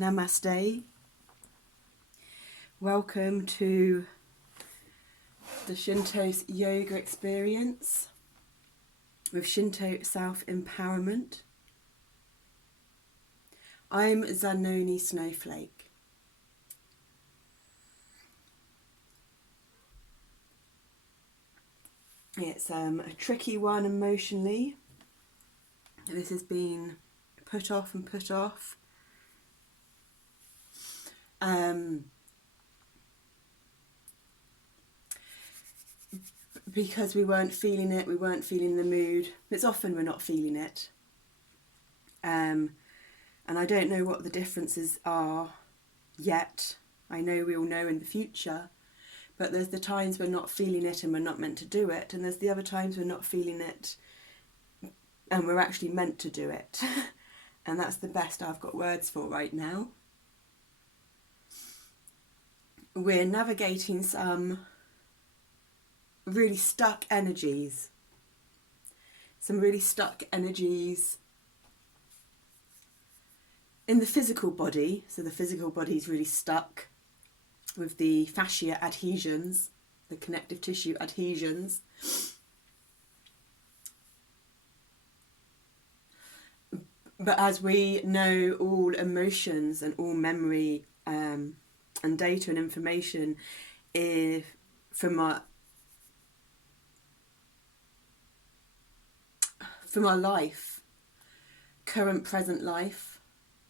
Namaste. Welcome to the Shinto yoga experience with Shinto self-empowerment. I'm Zanoni Snowflake. It's a tricky one emotionally. This has been put off and put off. Because we weren't feeling it, we weren't feeling the mood. It's often we're not feeling it. And I don't know what the differences are yet. I know we'll know in the future. But there's the times we're not feeling it and we're not meant to do it. And there's the other times we're not feeling it and we're actually meant to do it. And that's the best I've got words for right now. We're navigating some really stuck energies. Some really stuck energies in the physical body. So the physical body is really stuck with the fascia adhesions, the connective tissue adhesions. But as we know, all emotions and all memory and data and information from our life, current, present life,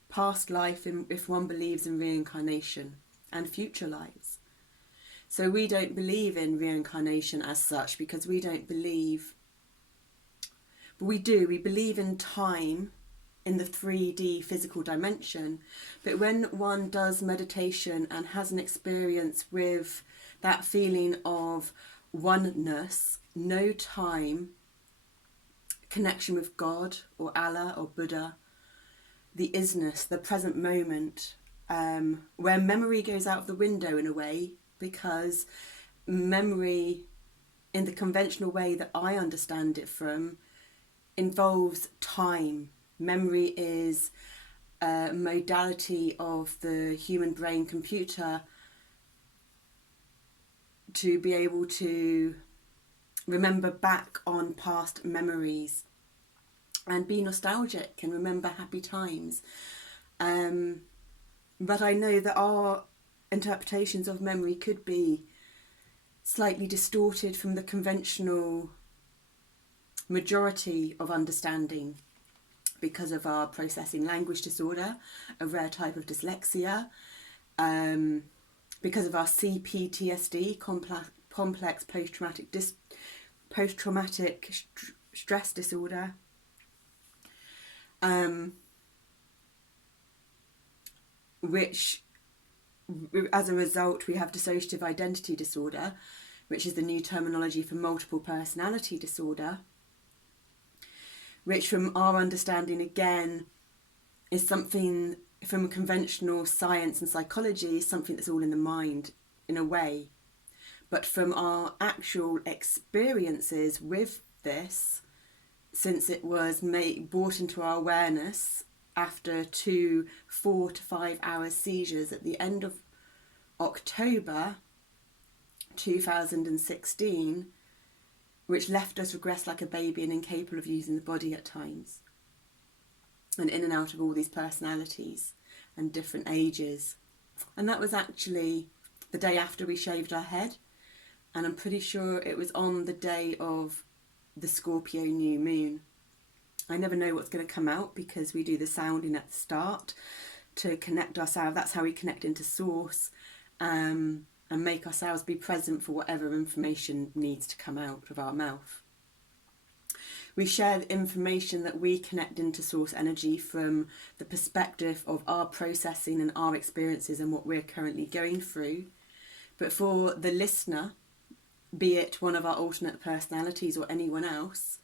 past life, if one believes in reincarnation, and future lives. So we don't believe in reincarnation as such because we don't believe, but we do, we believe in time in the 3D physical dimension. But when one does meditation and has an experience with that feeling of oneness, no time, connection with God or Allah or Buddha, the isness, the present moment, where memory goes out of the window in a way, because memory, in the conventional way that I understand it from, involves time. Memory is a modality of the human brain computer to be able to remember back on past memories and be nostalgic and remember happy times. But I know that our interpretations of memory could be slightly distorted from the conventional majority of understanding because of our processing language disorder, a rare type of dyslexia, because of our CPTSD, complex post-traumatic stress disorder, which as a result we have dissociative identity disorder, which is the new terminology for multiple personality disorder, which from our understanding again is something from conventional science and psychology, is something that's all in the mind in a way. But from our actual experiences with this, since it was brought into our awareness after 2 4 to 5 hour seizures at the end of October 2016, which left us regressed like a baby and incapable of using the body at times, and in and out of all these personalities and different ages. And that was actually the day after we shaved our head, and I'm pretty sure it was on the day of the Scorpio new moon. I never know what's going to come out because we do the sounding at the start to connect ourselves. That's how we connect into source, and make ourselves be present for whatever information needs to come out of our mouth. We share the information that we connect into source energy from the perspective of our processing and our experiences and what we're currently going through. But for the listener, be it one of our alternate personalities or anyone else,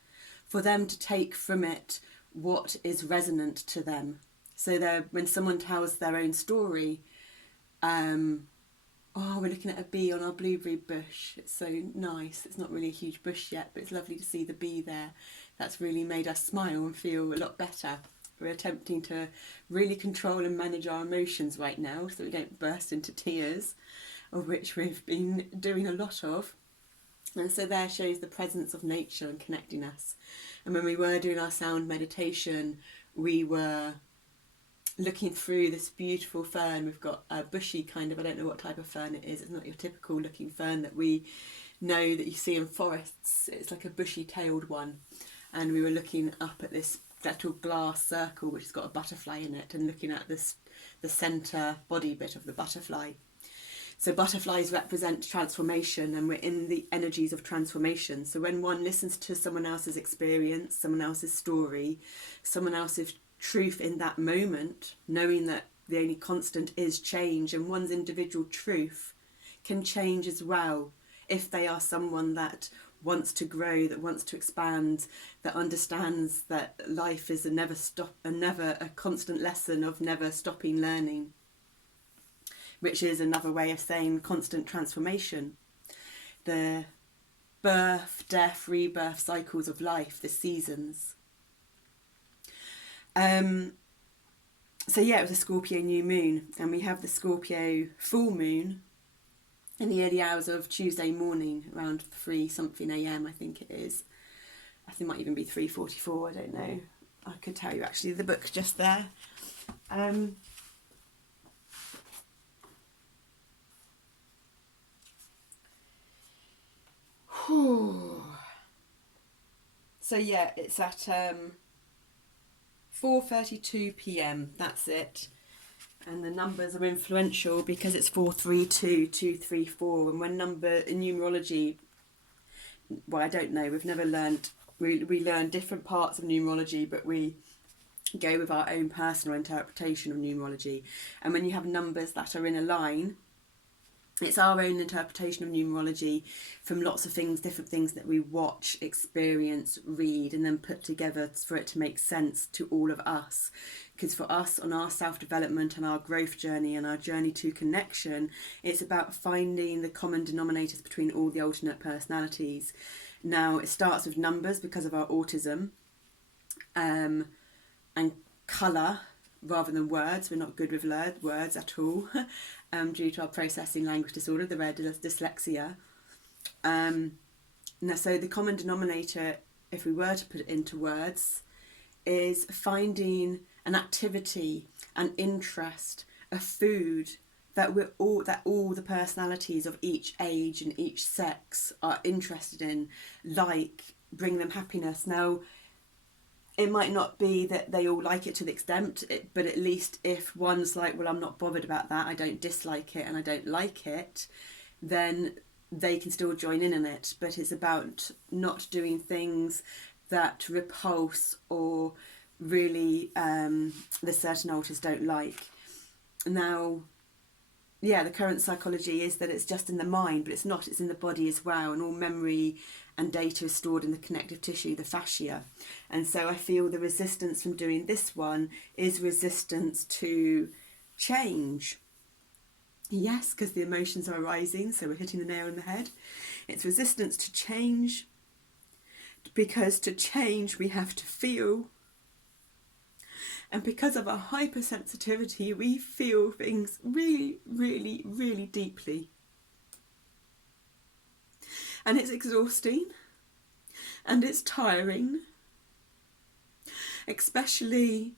for them to take from it what is resonant to them. So when someone tells their own story, we're looking at a bee on our blueberry bush. It's so nice. It's not really a huge bush yet, but it's lovely to see the bee there. That's really made us smile and feel a lot better. We're attempting to really control and manage our emotions right now so we don't burst into tears, of which we've been doing a lot of. And so there shows the presence of nature and connecting us. And when we were doing our sound meditation, we were looking through this beautiful fern. We've got a bushy kind of, I don't know what type of fern it is. It's not your typical looking fern that we know that you see in forests. It's like a bushy tailed one. And we were looking up at this little glass circle which has got a butterfly in it, and looking at the centre body bit of the butterfly. So butterflies represent transformation, and we're in the energies of transformation. So when one listens to someone else's experience, someone else's story, someone else's truth in that moment, knowing that the only constant is change, and one's individual truth can change as well if they are someone that wants to grow, that wants to expand, that understands that life is a constant lesson of never stopping learning, which is another way of saying constant transformation. The birth, death, rebirth cycles of life, the seasons. So yeah, it was a Scorpio new moon, and we have the Scorpio full moon in the early hours of Tuesday morning, around 3 something a.m. I think it is. I think it might even be 3:44. I don't know. I could tell you actually. The book's just there. So yeah, it's at 4:32 p.m. That's it. And the numbers are influential because it's 432, 234. And when number in numerology, well, I don't know, we've never learned, we learn different parts of numerology, but we go with our own personal interpretation of numerology. And when you have numbers that are in a line, it's our own interpretation of numerology from lots of things, different things that we watch, experience, read, and then put together for it to make sense to all of us. Because for us, on our self-development and our growth journey and our journey to connection, it's about finding the common denominators between all the alternate personalities. Now, it starts with numbers because of our autism, and colour rather than words. We're not good with words at all, due to our processing language disorder, the rare dyslexia. Now, so the common denominator, if we were to put it into words, is finding an activity, an interest, a food that all the personalities of each age and each sex are interested in, like, bring them happiness. Now, it might not be that they all like it to the extent, but at least if one's like, well, I'm not bothered about that, I don't dislike it and I don't like it, then they can still join in it. But it's about not doing things that repulse or really the certain alters don't like. Now, yeah, the current psychology is that it's just in the mind, but it's not, it's in the body as well, and all memory and data is stored in the connective tissue, the fascia. And so I feel the resistance from doing this one is resistance to change. Yes, because the emotions are rising, so we're hitting the nail on the head. It's resistance to change, because to change we have to feel. And because of our hypersensitivity, we feel things really, really, really deeply. And it's exhausting. And it's tiring. Especially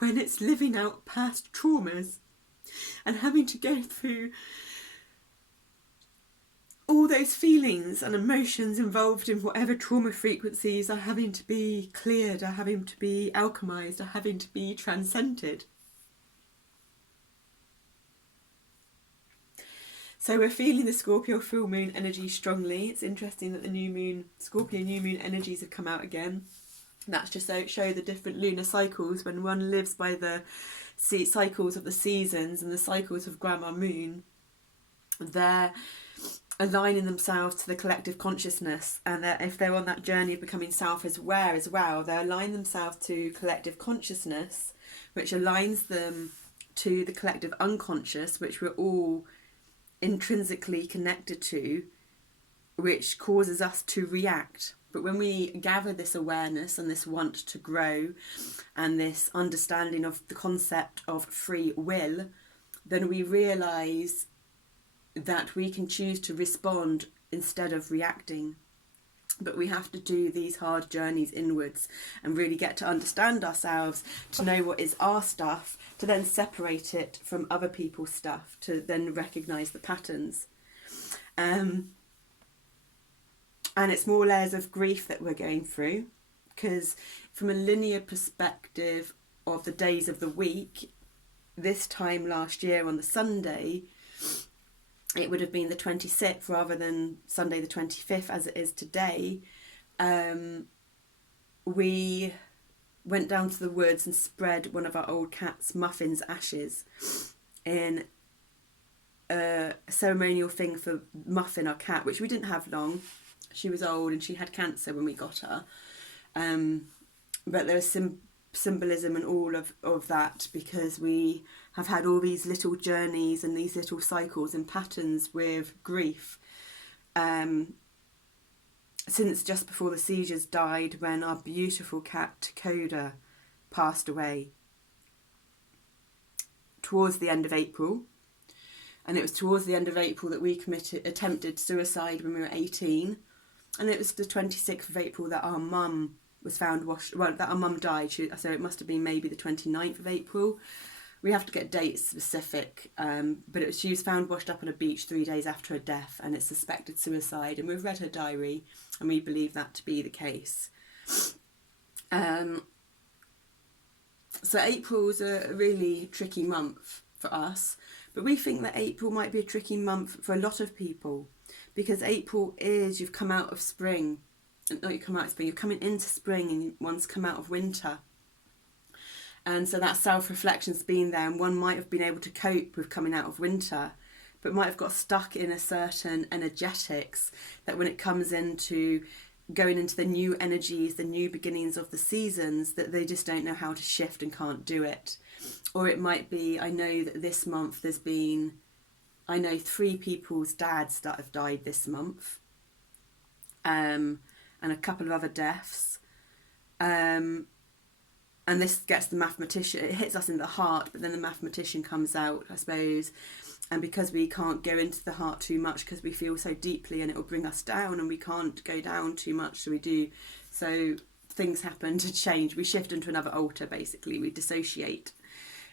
when it's living out past traumas and having to go through all those feelings and emotions involved in whatever trauma frequencies are having to be cleared, are having to be alchemized, are having to be transcended. So we're feeling the Scorpio full moon energy strongly. It's interesting that the new moon, Scorpio new moon energies have come out again. That's just to show the different lunar cycles. When one lives by the cycles of the seasons and the cycles of Grandma Moon, they're aligning themselves to the collective consciousness, and that if they're on that journey of becoming self-aware as well, they align themselves to collective consciousness, which aligns them to the collective unconscious, which we're all intrinsically connected to, which causes us to react. But when we gather this awareness and this want to grow and this understanding of the concept of free will, then we realise that we can choose to respond instead of reacting. But we have to do these hard journeys inwards and really get to understand ourselves, to know what is our stuff, to then separate it from other people's stuff, to then recognise the patterns. And it's more layers of grief that we're going through, because from a linear perspective of the days of the week, this time last year on the Sunday, it would have been the 26th rather than Sunday the 25th as it is today. We went down to the woods and spread one of our old cat's Muffin's ashes in a ceremonial thing for Muffin, our cat, which we didn't have long. She was old and she had cancer when we got her. But there was symbolism in all of that, because we have had all these little journeys and these little cycles and patterns with grief. Since just before the seizures died, when our beautiful cat Coda passed away towards the end of April. And it was towards the end of April that we attempted suicide when we were 18. And it was the 26th of April that our mum was found that our mum died. So it must have been maybe the 29th of April. We have to get dates specific, but she was found washed up on a beach 3 days after her death, and it's suspected suicide. And we've read her diary, and we believe that to be the case. So April's a really tricky month for us, but we think that April might be a tricky month for a lot of people, because April is, you've come out of spring, not you come out of spring, you're coming into spring, and one's come out of winter. And so that self-reflection's been there, and one might have been able to cope with coming out of winter, but might have got stuck in a certain energetics that when it comes into going into the new energies, the new beginnings of the seasons, that they just don't know how to shift and can't do it. Or it might be, I know that this month there's been, 3 people's dads that have died this month, and a couple of other deaths. And this gets the mathematician, it hits us in the heart, but then the mathematician comes out, I suppose. And because we can't go into the heart too much because we feel so deeply, and it will bring us down, and we can't go down too much, so we do. So things happen to change. We shift into another altar, basically. We dissociate.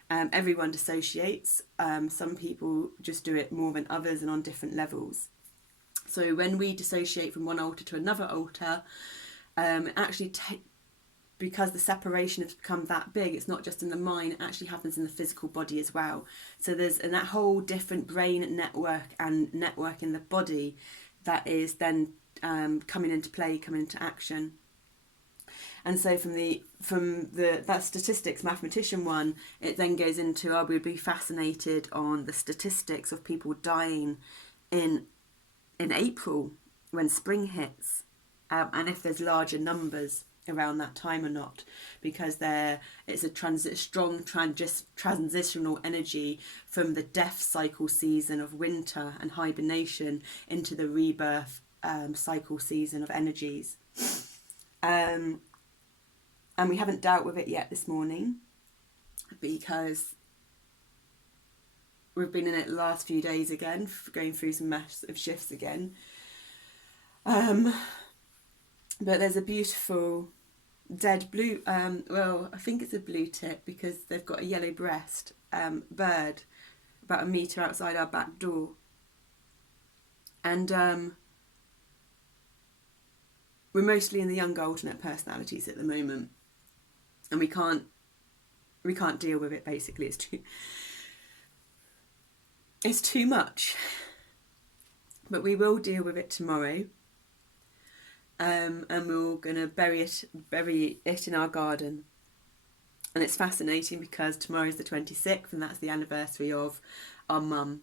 Everyone dissociates. Some people just do it more than others and on different levels. So when we dissociate from one altar to another altar, it actually because the separation has become that big, it's not just in the mind, it actually happens in the physical body as well. So there's that whole different brain network and network in the body that is then coming into play, coming into action. And so from that statistics mathematician one, it then goes into, we'd be fascinated on the statistics of people dying in April when spring hits, and if there's larger numbers around that time or not, because it's a strong transitional energy from the death cycle season of winter and hibernation into the rebirth cycle season of energies. And we haven't dealt with it yet this morning, because we've been in it the last few days again, going through some massive shifts again. But there's a beautiful dead blue, I think it's a blue tip because they've got a yellow breast, bird about 1 metre outside our back door. And we're mostly in the younger alternate personalities at the moment. And we can't deal with it, basically. It's too much. But we will deal with it tomorrow. And we're going to bury it in our garden. And it's fascinating because tomorrow's the 26th, and that's the anniversary of our mum.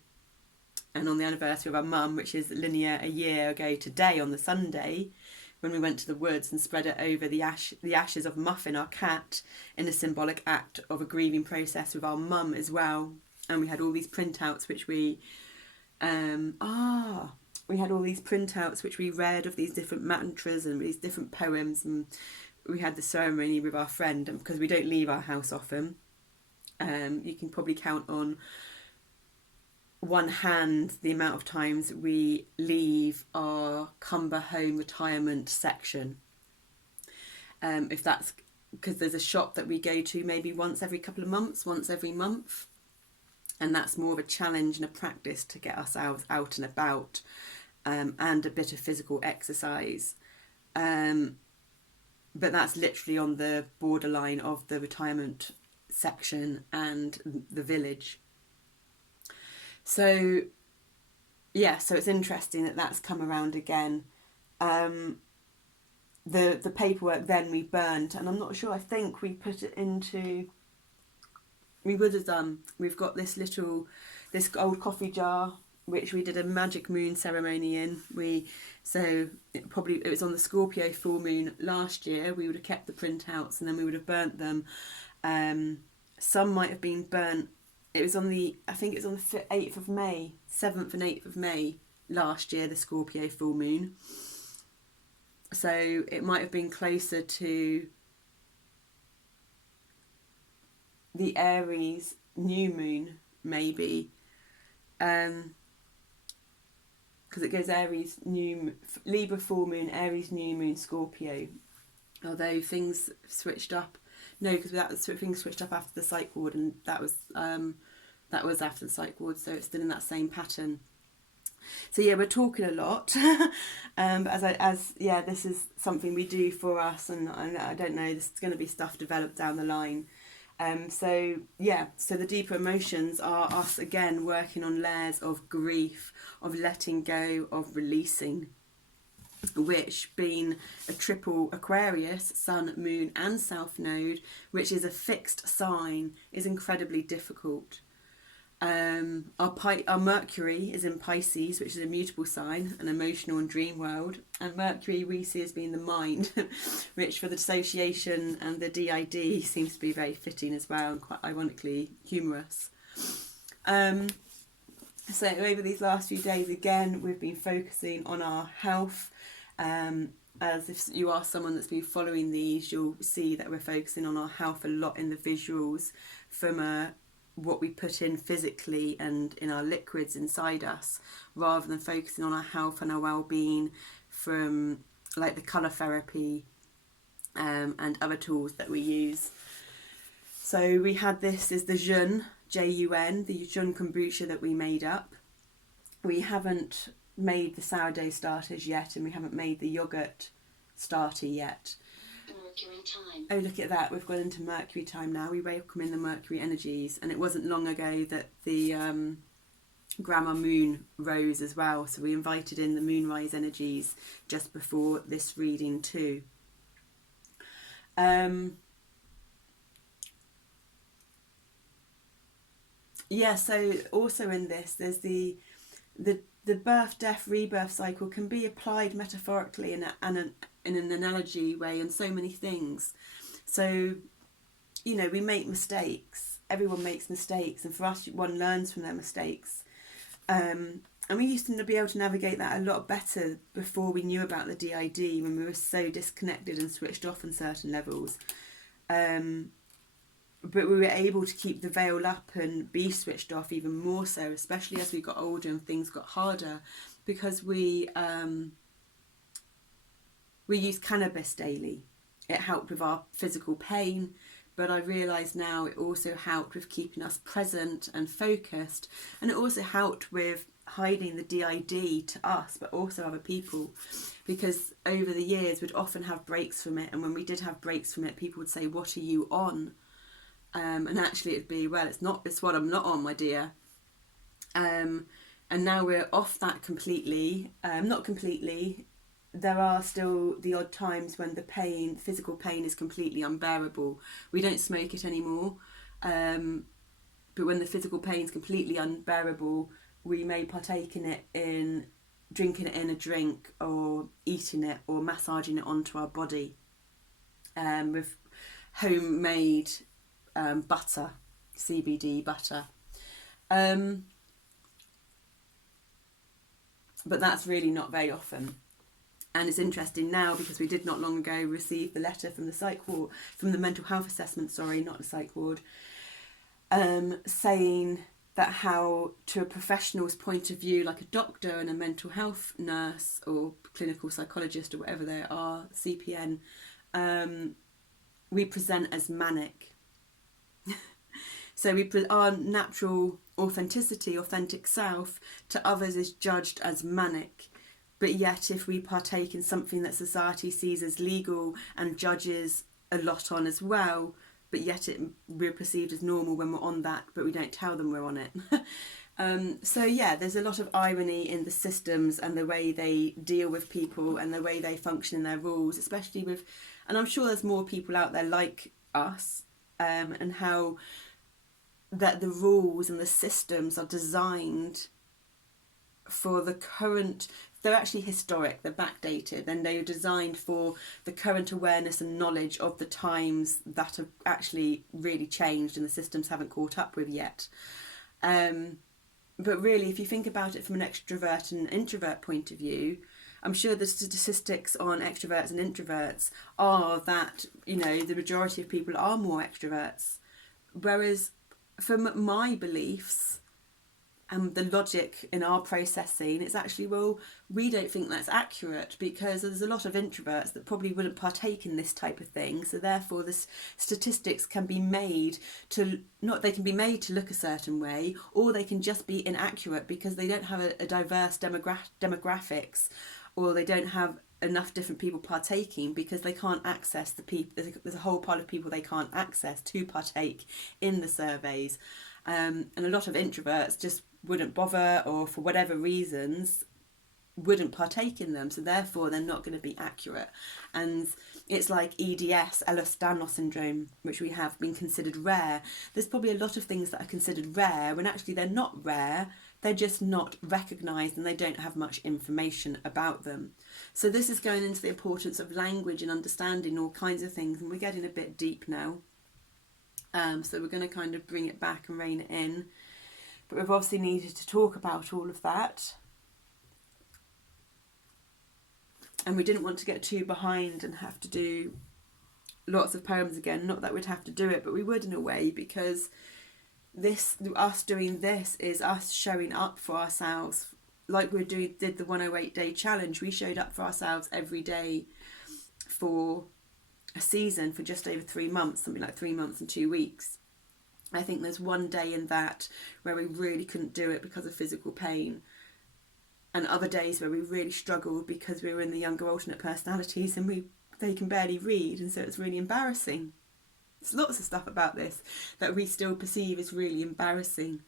And on the anniversary of our mum, which is linear a year ago today on the Sunday, when we went to the woods and spread it over the ashes of Muffin, our cat, in a symbolic act of a grieving process with our mum as well. And we had all these printouts which we had all these printouts which we read of these different mantras and these different poems, and we had the ceremony with our friend. And because we don't leave our house often, you can probably count on one hand the amount of times we leave our Cumber home retirement section. If that's because there's a shop that we go to maybe once every couple of months, once every month, and that's more of a challenge and a practice to get us out and about, and a bit of physical exercise. But that's literally on the borderline of the retirement section and the village. So yeah, so it's interesting that that's come around again. the paperwork then we burnt, and I'm not sure, I think we put it into, we would have done, we've got this old coffee jar which we did a magic moon ceremony in. It was on the Scorpio full moon last year. We would have kept the printouts and then we would have burnt them. Some might have been burnt. I think it was on the 8th of May, 7th and 8th of May last year, the Scorpio full moon. So it might have been closer to the Aries new moon, maybe. Because it goes Aries, Libra full moon, Aries new moon, Scorpio. Although things switched up. No, because things switched up after the psych ward, and that was after the psych ward, so it's still in that same pattern. So yeah, we're talking a lot. But this is something we do for us, and I don't know, this is going to be stuff developed down the line. So the deeper emotions are us again working on layers of grief, of letting go, of releasing, which being a triple Aquarius, Sun, Moon and South Node, which is a fixed sign, is incredibly difficult. Our Mercury is in Pisces, which is a mutable sign, an emotional and dream world. And Mercury we see as being the mind, which for the dissociation and the DID seems to be very fitting as well, and quite ironically humorous. So over these last few days, again, we've been focusing on our health. As if you are someone that's been following these, you'll see that we're focusing on our health a lot in the visuals, from what we put in physically and in our liquids inside us, rather than focusing on our health and our well-being from like the colour therapy and other tools that we use. So we had this is the Jun, Jun, the Jun Kombucha that we made up. We haven't made the sourdough starters yet, and we haven't made the yogurt starter yet. Mercury time. Oh, look at that, we've gone into Mercury time now. We welcome in the Mercury energies, and it wasn't long ago that the Grandma Moon rose as well, so we invited in the moonrise energies just before this reading too. So also in this, there's the birth, death, rebirth cycle can be applied metaphorically in an analogy way on so many things. So, we make mistakes. Everyone makes mistakes, and for us, one learns from their mistakes. And we used to be able to navigate that a lot better before we knew about the DID, when we were so disconnected and switched off on certain levels. But we were able to keep the veil up and be switched off even more so, especially as we got older and things got harder, because we used cannabis daily. It helped with our physical pain, but I realise now it also helped with keeping us present and focused, and it also helped with hiding the DID to us, but also other people, because over the years we'd often have breaks from it, and when we did have breaks from it, people would say, "What are you on?" And actually it'd be, "Well, it's what I'm not on, my dear." And now we're off that completely. Not completely. There are still the odd times when the physical pain is completely unbearable. We don't smoke it anymore. But when the physical pain is completely unbearable, we may partake in it in drinking it in a drink, or eating it, or massaging it onto our body with homemade butter, CBD butter. But that's really not very often. And it's interesting now, because we did not long ago receive the letter from the psych ward, from the mental health assessment, not the psych ward, saying that how, to a professional's point of view, like a doctor and a mental health nurse or clinical psychologist or whatever they are, CPN, we present as manic. So our natural authentic self to others is judged as manic. But yet if we partake in something that society sees as legal and judges a lot on as well, but yet we're perceived as normal when we're on that, but we don't tell them we're on it. So yeah, there's a lot of irony in the systems and the way they deal with people and the way they function in their rules, especially with, and I'm sure there's more people out there like us, and how that the rules and the systems are designed for the current, they're actually historic, they're backdated, and they're designed for the current awareness and knowledge of the times that have actually really changed and the systems haven't caught up with yet. But really, if you think about it from an extrovert and introvert point of view, I'm sure the statistics on extroverts and introverts are that, you know, the majority of people are more extroverts. Whereas from my beliefs and the logic in our processing, it's actually, well, we don't think that's accurate because there's a lot of introverts that probably wouldn't partake in this type of thing. So therefore, the statistics can be made to they can be made to look a certain way, or they can just be inaccurate because they don't have a diverse demographics, or they don't have enough different people partaking because they can't access the people. There's a whole pile of people they can't access to partake in the surveys, and a lot of introverts just wouldn't bother, or for whatever reasons wouldn't partake in them, so therefore they're not going to be accurate. And it's like EDS, Ehlers-Danlos syndrome, which we have been considered rare. There's probably a lot of things that are considered rare when actually they're not rare, they're just not recognised and they don't have much information about them. So this is going into the importance of language and understanding all kinds of things, and we're getting a bit deep now. So we're going to kind of bring it back and rein it in. But we've obviously needed to talk about all of that. And we didn't want to get too behind and have to do lots of poems again. Not that we'd have to do it, but we would in a way, because us doing this is us showing up for ourselves. Like we did the 108 day challenge. We showed up for ourselves every day for a season for just over 3 months, something like 3 months and 2 weeks. I think there's one day in that where we really couldn't do it because of physical pain, and other days where we really struggled because we were in the younger alternate personalities and they can barely read, and so it's really embarrassing. There's lots of stuff about this that we still perceive as really embarrassing,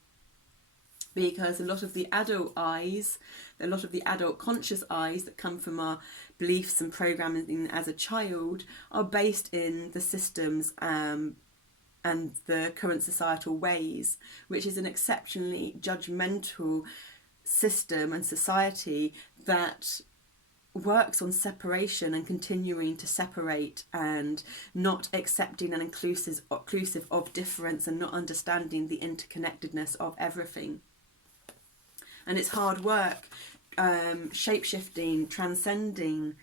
because a lot of the adult eyes, a lot of the adult conscious eyes that come from our beliefs and programming as a child are based in the systems and the current societal ways, which is an exceptionally judgmental system and society that works on separation and continuing to separate and not accepting and inclusive of difference and not understanding the interconnectedness of everything. And it's hard work, shape-shifting, transcending,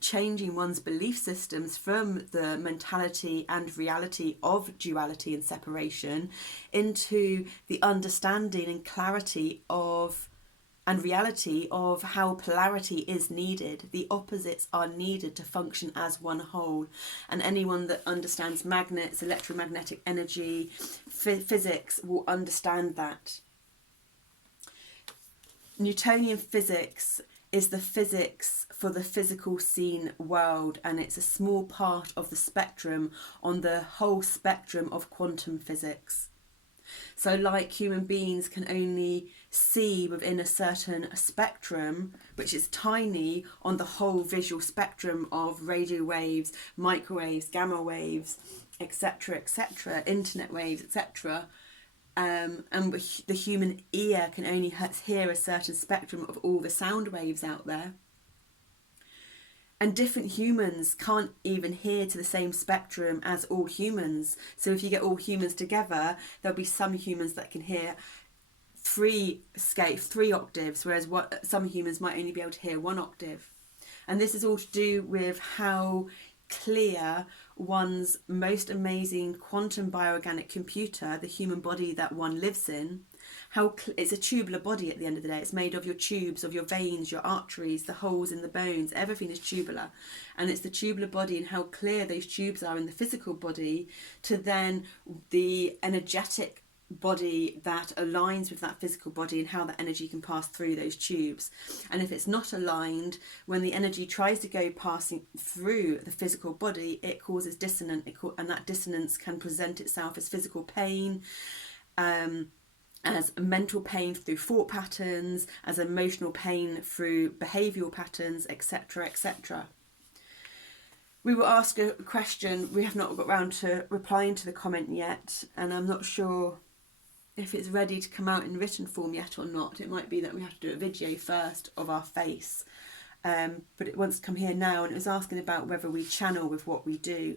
changing one's belief systems from the mentality and reality of duality and separation into the understanding and clarity of and reality of how polarity is needed. The opposites are needed to function as one whole. And anyone that understands magnets, electromagnetic energy, physics will understand that. Newtonian physics is the physics for the physical seen world, and it's a small part of the spectrum on the whole spectrum of quantum physics. So like human beings can only see within a certain spectrum, which is tiny on the whole visual spectrum of radio waves, microwaves, gamma waves, etc., internet waves, etc., and the human ear can only hear a certain spectrum of all the sound waves out there. And different humans can't even hear to the same spectrum as all humans. So if you get all humans together, there'll be some humans that can hear 3 octaves, whereas some humans might only be able to hear 1 octave. And this is all to do with how clear one's most amazing quantum bioorganic computer, the human body that one lives in, it's a tubular body at the end of the day. It's made of your tubes, of your veins, your arteries, the holes in the bones, everything is tubular. And it's the tubular body and how clear those tubes are in the physical body to then the energetic body that aligns with that physical body and how that energy can pass through those tubes. And if it's not aligned, when the energy tries to go passing through the physical body, it causes dissonance, and that dissonance can present itself as physical pain, as mental pain through thought patterns, as emotional pain through behavioural patterns, etc., etc. We will ask a question. We have not got round to replying to the comment yet, and I'm not sure if it's ready to come out in written form yet or not. It might be that we have to do a video first of our face, but it wants to come here now, and it was asking about whether we channel with what we do.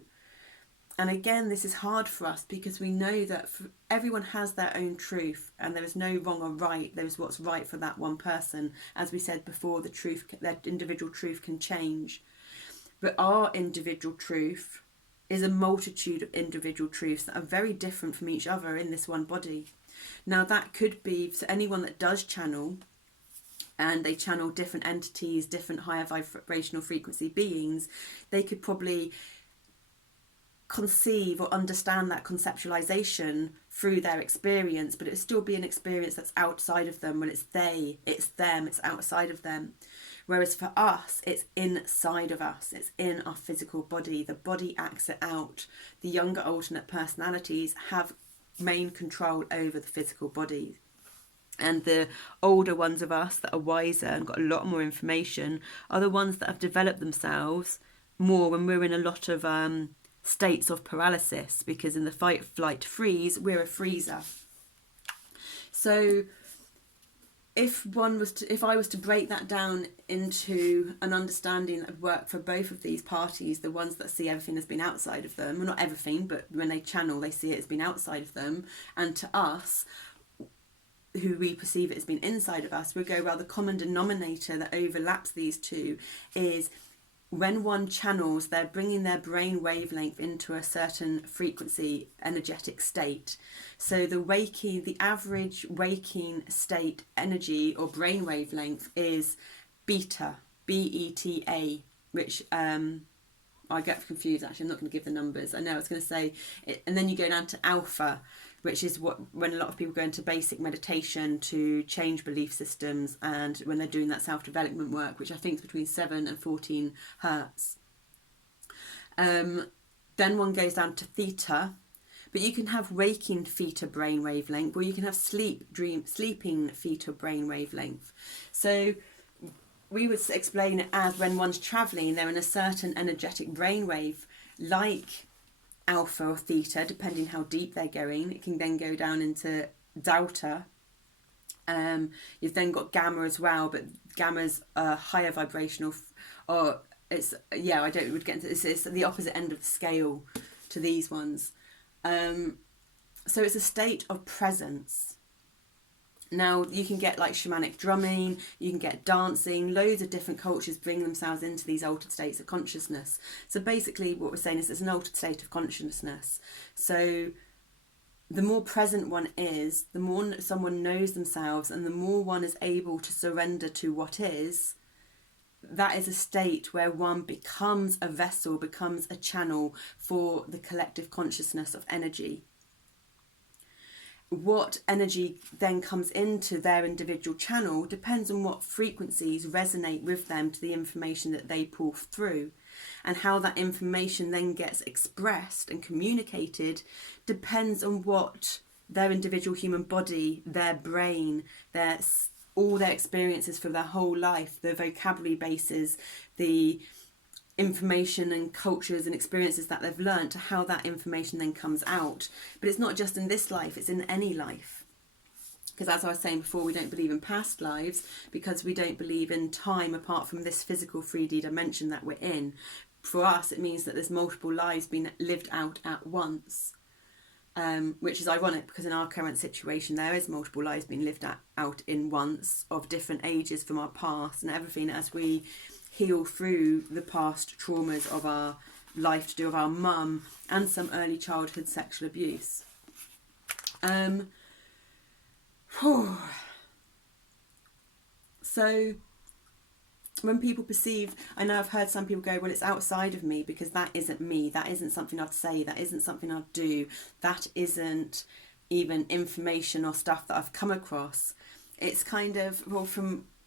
And again, this is hard for us because we know that everyone has their own truth, and there is no wrong or right. There is what's right for that one person. As we said before, their individual truth can change. But our individual truth is a multitude of individual truths that are very different from each other in this one body. Now, that could be for anyone that does channel, and they channel different entities, different higher vibrational frequency beings. They could probably conceive or understand that conceptualization through their experience, but it would still be an experience that's outside of them. When it's they, it's them, it's outside of them. Whereas for us, it's inside of us, it's in our physical body. The body acts it out. The younger alternate personalities have main control over the physical body. And the older ones of us that are wiser and got a lot more information are the ones that have developed themselves more when we're in a lot of states of paralysis, because in the fight, flight, freeze, we're a freezer. So if I was to break that down into an understanding that would work for both of these parties, the ones that see everything as being outside of them, well, not everything, but when they channel, they see it as being outside of them, and to us, who we perceive it as being inside of us, we go, well, the common denominator that overlaps these two is when one channels, they're bringing their brain wavelength into a certain frequency, energetic state. So the average waking state energy or brain wavelength is beta, B-E-T-A, which I get confused actually, I'm not going to give the numbers. I know I was going to say it, and then you go down to alpha, which is when a lot of people go into basic meditation to change belief systems, and when they're doing that self-development work, which I think is between 7 and 14 hertz. Then one goes down to theta, but you can have waking theta brain wavelength, or you can have sleeping theta brain wavelength. So we would explain it as when one's travelling, they're in a certain energetic brainwave, like alpha or theta, depending how deep they're going. It can then go down into delta. You've then got gamma as well, but gamma's a higher vibrational, it's the opposite end of the scale to these ones. So it's a state of presence. Now, you can get like shamanic drumming, you can get dancing, loads of different cultures bring themselves into these altered states of consciousness. So basically what we're saying is it's an altered state of consciousness. So the more present one is, the more someone knows themselves, and the more one is able to surrender to what is, that is a state where one becomes a vessel, becomes a channel for the collective consciousness of energy. What energy then comes into their individual channel depends on what frequencies resonate with them to the information that they pull through, and how that information then gets expressed and communicated depends on what their individual human body, their brain, all their experiences for their whole life, the vocabulary bases, the information and cultures and experiences that they've learned, to how that information then comes out. But it's not just in this life, it's in any life. Because as I was saying before, we don't believe in past lives because we don't believe in time apart from this physical 3D dimension that we're in. For us, it means that there's multiple lives being lived out at once, which is ironic because in our current situation there is multiple lives being lived out in once, of different ages from our past and everything, as we heal through the past traumas of our life to do with our mum and some early childhood sexual abuse. So when people perceive, I know I've heard some people go, well, it's outside of me because that isn't me, that isn't something I'd say, that isn't something I'd do, that isn't even information or stuff that I've come across. It's kind of,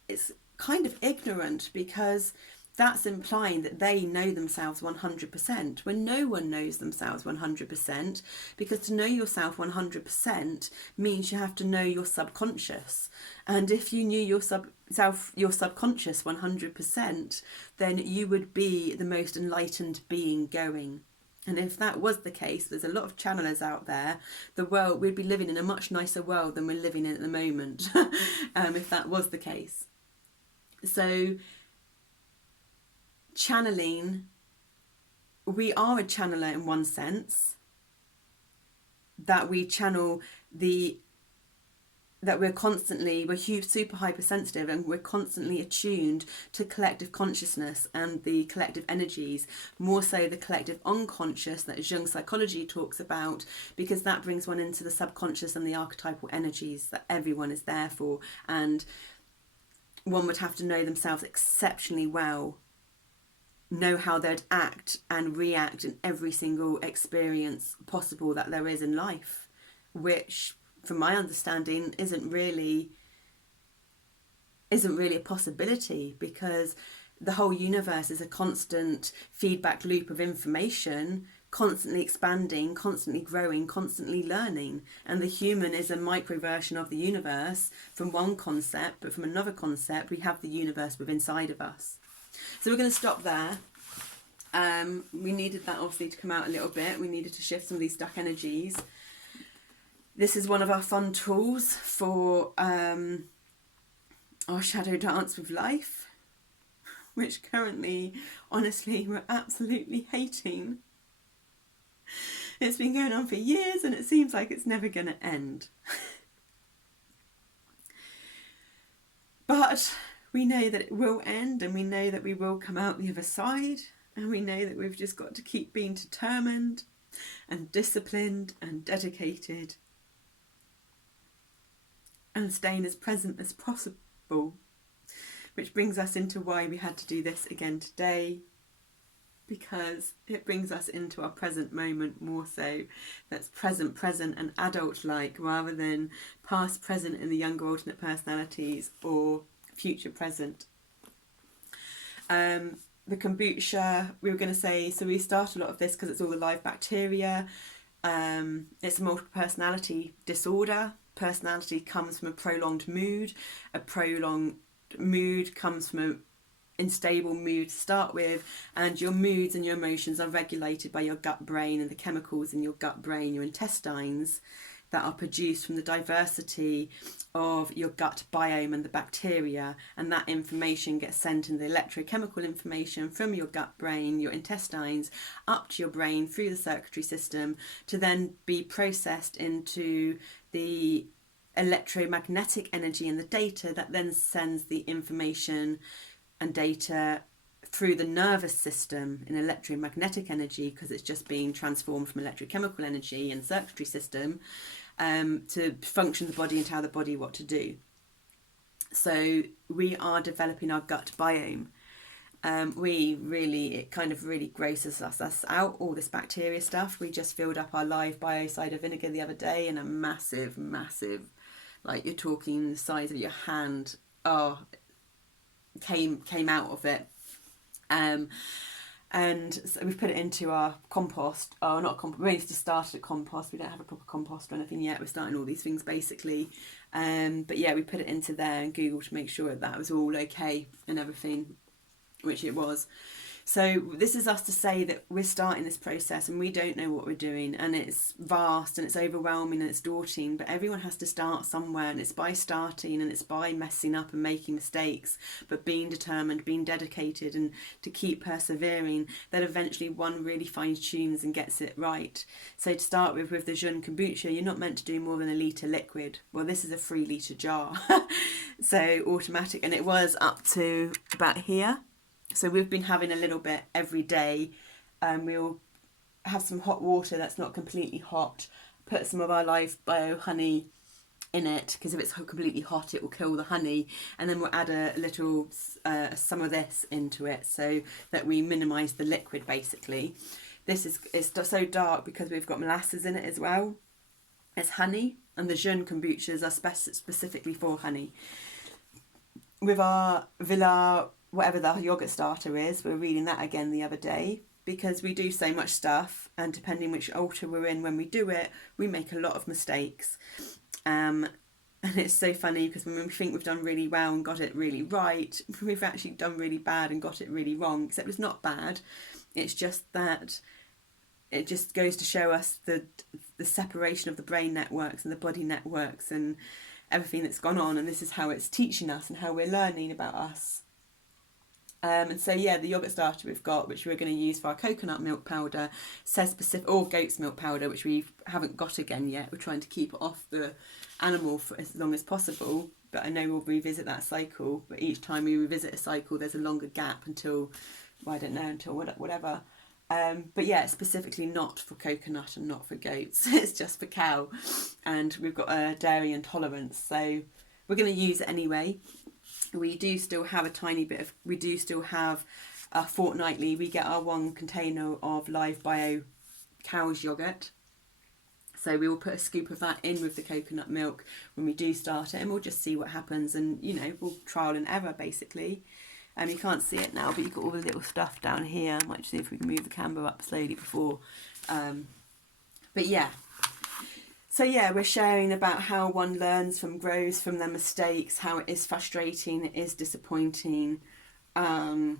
it's kind of ignorant, because that's implying that they know themselves 100%, when no one knows themselves 100%, because to know yourself 100% means you have to know your subconscious. And if you knew your subconscious 100%, then you would be the most enlightened being going. And if that was the case, there's a lot of channelers out there. The world, we'd be living in a much nicer world than we're living in at the moment, if that was the case. So channeling, we are a channeler in one sense, that we channel that we're super hypersensitive, and we're constantly attuned to collective consciousness and the collective energies, more so the collective unconscious that Jung psychology talks about, because that brings one into the subconscious and the archetypal energies that everyone is there for. And one would have to know themselves exceptionally well, know how they'd act and react in every single experience possible that there is in life, which, from my understanding, isn't really a possibility, because the whole universe is a constant feedback loop of information, constantly expanding, constantly growing, constantly learning. And the human is a micro version of the universe from one concept, but from another concept we have the universe within inside of us. So we're going to stop there. We needed that obviously to come out a little bit. We needed to shift some of these stuck energies. This is one of our fun tools for our shadow dance with life, which currently, honestly, we're absolutely hating. It's been going on for years and it seems like it's never going to end. But we know that it will end, and we know that we will come out the other side, and we know that we've just got to keep being determined and disciplined and dedicated and staying as present as possible, which brings us into why we had to do this again today, because it brings us into our present moment more so. That's present and adult-like, rather than past, present in the younger alternate personalities, or future present. The kombucha, we were going to say, so we start a lot of this because it's all the live bacteria. It's a multiple personality disorder. Personality comes from a prolonged mood. A prolonged mood comes from an unstable mood to start with, and your moods and your emotions are regulated by your gut brain and the chemicals in your gut brain, your intestines, that are produced from the diversity of your gut biome and the bacteria, and that information gets sent in the electrochemical information from your gut brain, your intestines, up to your brain through the circulatory system, to then be processed into the electromagnetic energy and the data that then sends the information and data through the nervous system in electromagnetic energy, because it's just being transformed from electrochemical energy and circulatory system to function the body and tell the body what to do. So we are developing our gut biome. It kind of really grosses us out, all this bacteria stuff. We just filled up our live biocide vinegar the other day, and a massive, like you're talking the size of your hand, came out of it. And so we've put it into our compost. We only just started at compost. We don't have a proper compost or anything yet. We're starting all these things basically. But yeah, we put it into there and Google to make sure that was all okay and everything, which it was. So this is us to say that we're starting this process and we don't know what we're doing, and it's vast and it's overwhelming and it's daunting, but everyone has to start somewhere, and it's by starting and it's by messing up and making mistakes, but being determined, being dedicated, and to keep persevering, that eventually one really fine-tunes and gets it right. So to start with the Jun Kombucha, you're not meant to do more than 1 litre liquid. Well, this is a 3 litre jar. So automatic, and it was up to about here. So we've been having a little bit every day. We'll have some hot water that's not completely hot, put some of our live bio honey in it, because if it's completely hot it will kill the honey, and then we'll add a little some of this into it so that we minimise the liquid basically. This is so dark because we've got molasses in it as well. It's honey, and the Jun Kombuchas are specifically for honey. With our Villa whatever the yogurt starter is, we're reading that again the other day, because we do so much stuff, and depending which altar we're in when we do it, we make a lot of mistakes. And it's so funny because when we think we've done really well and got it really right, we've actually done really bad and got it really wrong, except it's not bad. It's just that it just goes to show us the separation of the brain networks and the body networks and everything that's gone on, and this is how it's teaching us and how we're learning about us. And so yeah, the yogurt starter we've got, which we're going to use for our coconut milk powder, says specific, or goat's milk powder, which we haven't got again yet. We're trying to keep it off the animal for as long as possible, but I know we'll revisit that cycle. But each time we revisit a cycle, there's a longer gap until, well, I don't know, until whatever. But yeah, it's specifically not for coconut and not for goats. It's just for cow, and we've got a dairy intolerance, so we're going to use it anyway. We do still have a tiny bit of, we do still have fortnightly, we get our 1 container of live bio cow's yogurt. So we will put a scoop of that in with the coconut milk when we do start it, and we'll just see what happens, and you know, we'll trial and error basically. You can't see it now, but you've got all the little stuff down here. I might see if we can move the camera up slowly before. But yeah. So yeah, we're sharing about how one learns from, grows from their mistakes, how it is frustrating, it is disappointing. But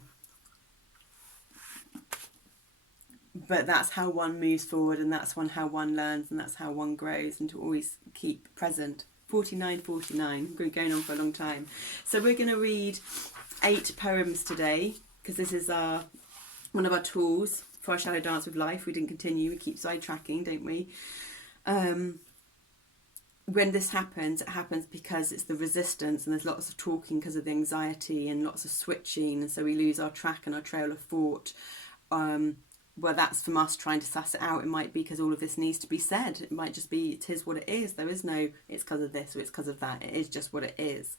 that's how one moves forward, and that's how one learns, and that's how one grows, and to always keep present. 49, we're going on for a long time. So we're going to read 8 poems today, because this is one of our tools for our shadow dance with life. We didn't continue, we keep sidetracking, don't we? When this happens, it happens because it's the resistance, and there's lots of talking because of the anxiety and lots of switching, and so we lose our track and our trail of thought. Well, that's from us trying to suss it out. It might be because all of this needs to be said. It might just be, it is what it is. There is no, it's because of this or it's because of that. It is just what it is.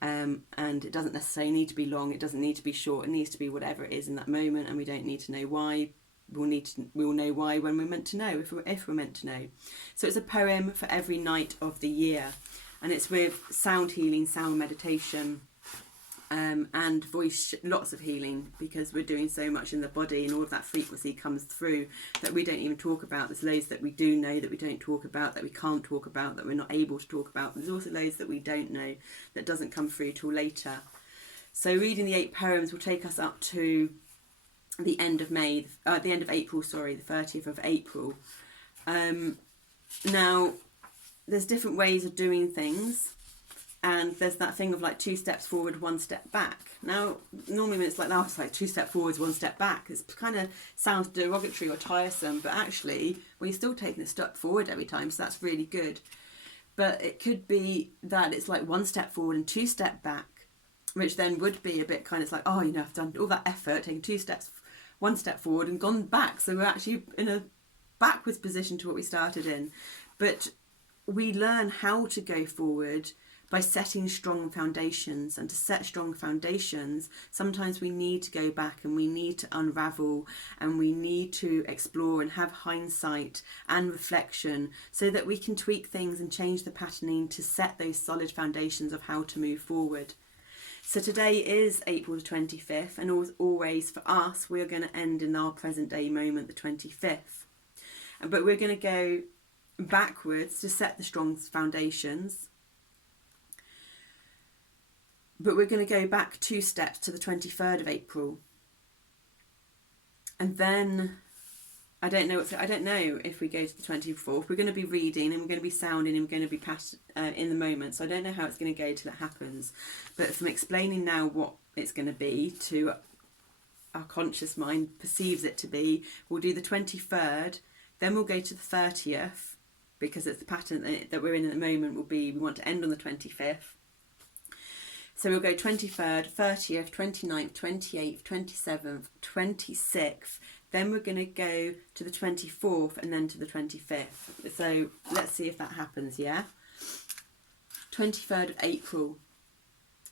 And it doesn't necessarily need to be long. It doesn't need to be short. It needs to be whatever it is in that moment, and we don't need to know why. We'll know why when we're meant to know, if we're meant to know. So it's a poem for every night of the year, and it's with sound healing, sound meditation, and voice, lots of healing, because we're doing so much in the body, and all of that frequency comes through that we don't even talk about. There's loads that we do know that we don't talk about, that we can't talk about, that we're not able to talk about. There's also loads that we don't know that doesn't come through till later. So reading the 8 poems will take us up to the end of April, the 30th of April. Now, there's different ways of doing things, and there's that thing of like 2 steps forward, 1 step back. Now, normally when it's like, oh, it's like 2 steps forwards, 1 step back, it kind of sounds derogatory or tiresome, but actually, well, you're still taking a step forward every time, so that's really good. But it could be that it's like 1 step forward and 2 step back, which then would be a bit kind of like, oh, you know, I've done all that effort, taking 2 steps, 1 step forward and gone back. So we're actually in a backwards position to what we started in. But we learn how to go forward by setting strong foundations. And to set strong foundations, sometimes we need to go back and we need to unravel and we need to explore and have hindsight and reflection so that we can tweak things and change the patterning to set those solid foundations of how to move forward. So today is April the 25th, and always for us, we're going to end in our present day moment, the 25th. But we're going to go backwards to set the strong foundations. But we're going to go back 2 steps to the 23rd of April. And then, I don't know if we go to the 24th. We're going to be reading and we're going to be sounding and we're going to be in the moment. So I don't know how it's going to go till it happens. But from explaining now what it's going to be to our conscious mind perceives it to be, we'll do the 23rd, then we'll go to the 30th, because it's the pattern that we're in at the moment will be, we want to end on the 25th. So we'll go 23rd, 30th, 29th, 28th, 27th, 26th. Then we're going to go to the 24th and then to the 25th. So let's see if that happens, yeah? 23rd of April.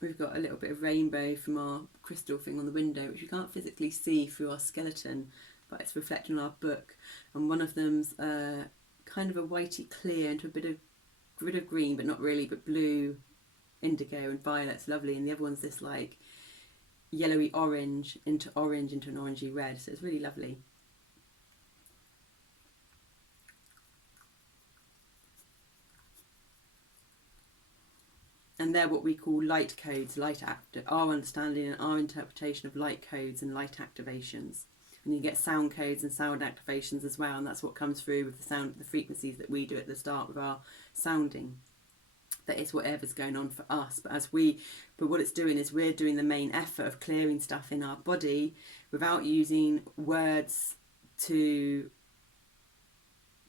We've got a little bit of rainbow from our crystal thing on the window, which we can't physically see through our skeleton, but it's reflecting on our book. And one of them's kind of a whitey clear into a bit of green, but not really, but blue, indigo and violet's lovely. And the other one's this like yellowy orange into an orangey red. So it's really lovely. And they're what we call light codes, our understanding and our interpretation of light codes and light activations. And you get sound codes and sound activations as well, and that's what comes through with the frequencies that we do at the start with our sounding. That is whatever's going on for us. But what it's doing is we're doing the main effort of clearing stuff in our body without using words to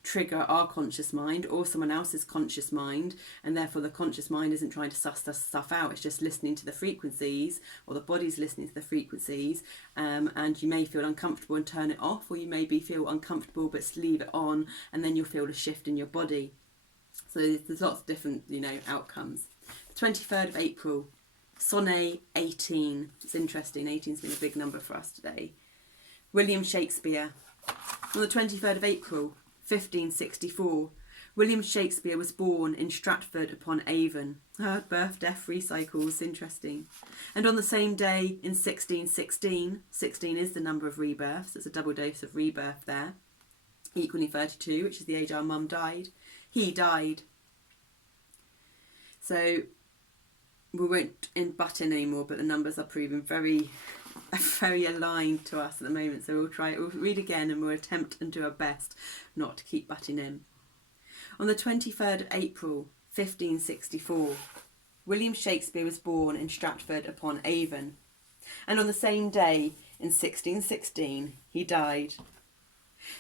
trigger our conscious mind or someone else's conscious mind, and therefore the conscious mind isn't trying to suss this stuff out. It's just listening to the frequencies, or the body's listening to the frequencies, and you may feel uncomfortable and turn it off, or you maybe feel uncomfortable but leave it on, and then you'll feel a shift in your body. So there's lots of different outcomes. 23rd of April, Sonnet 18. It's interesting, 18's been a big number for us today. William Shakespeare. On the 23rd of April 1564, William Shakespeare was born in Stratford upon Avon. Birth, death, recycles, interesting. And on the same day in 1616, 16 is the number of rebirths, there's a double dose of rebirth there, equaling 32, which is the age our mum died. He died. So we won't butt in anymore, but the numbers are proving very, very aligned to us at the moment. So we'll read again and we'll attempt and do our best not to keep butting in. On the 23rd of April, 1564, William Shakespeare was born in Stratford upon Avon. And on the same day, in 1616, he died.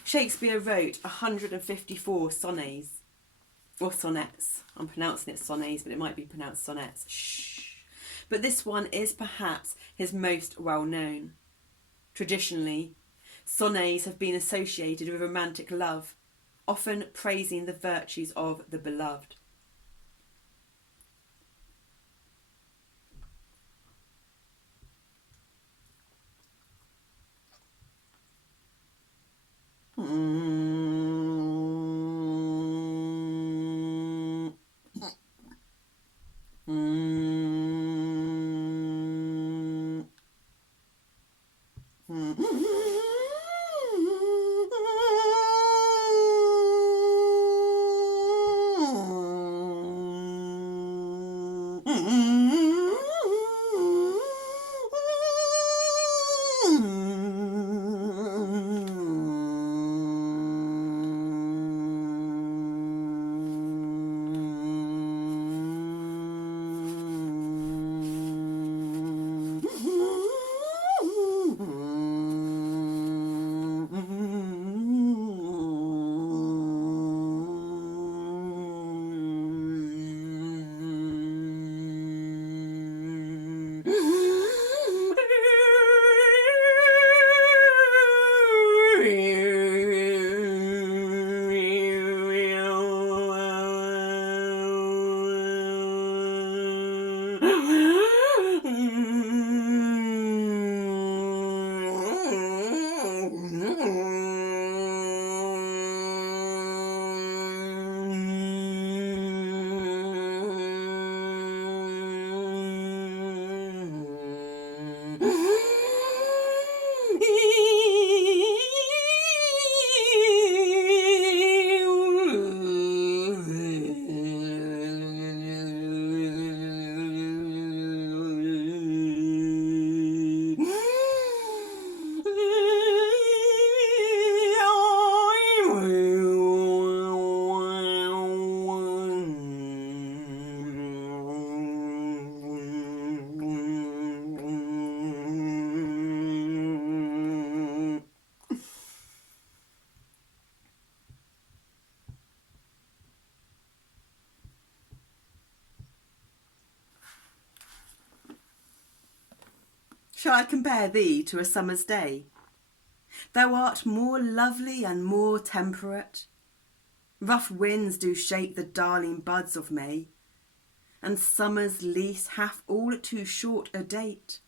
Shakespeare wrote 154 sonnets, or sonnets. I'm pronouncing it sonnets, but it might be pronounced sonnets. Shh. But this one is perhaps his most well-known. Traditionally, sonnets have been associated with romantic love, often praising the virtues of the beloved. Shall I compare thee to a summer's day? Thou art more lovely and more temperate. Rough winds do shake the darling buds of May, and summer's lease hath all too short a date.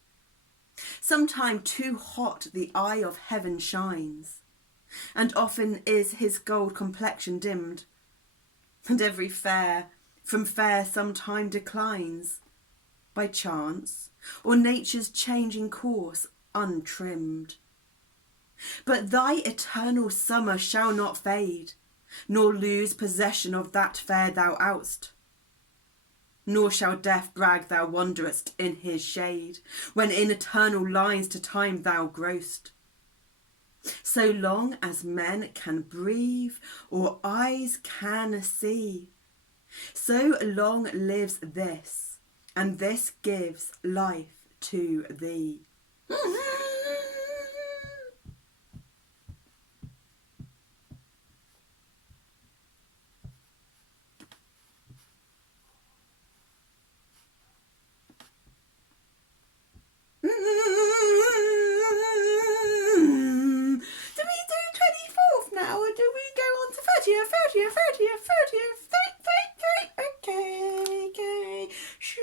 Sometime too hot the eye of heaven shines, and often is his gold complexion dimmed, and every fair from fair sometime declines. By chance, or nature's changing course untrimmed. But thy eternal summer shall not fade, nor lose possession of that fair thou oust. Nor shall death brag thou wanderest in his shade, when in eternal lines to time thou growst. So long as men can breathe, or eyes can see, so long lives this, and this gives life to thee. Do we do 24th now, or do we go on to 30th? Okay. Shoo.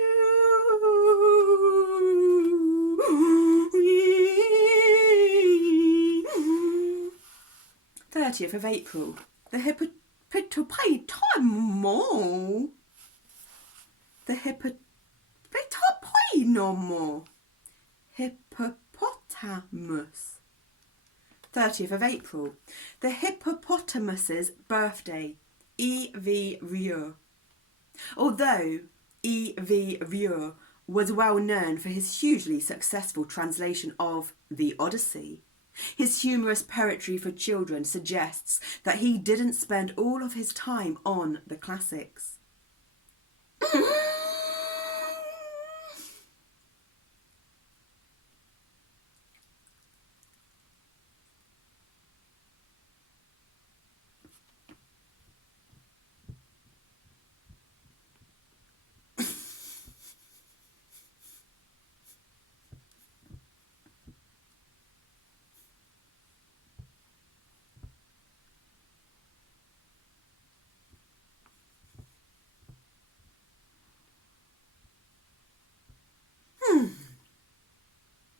30th of April. The hippopotamus. The hippopotamus. 30th of April. The hippopotamus's birthday. E.V. Rieu. Although E.V. Rieu was well known for his hugely successful translation of The Odyssey, his humorous poetry for children suggests that he didn't spend all of his time on the classics.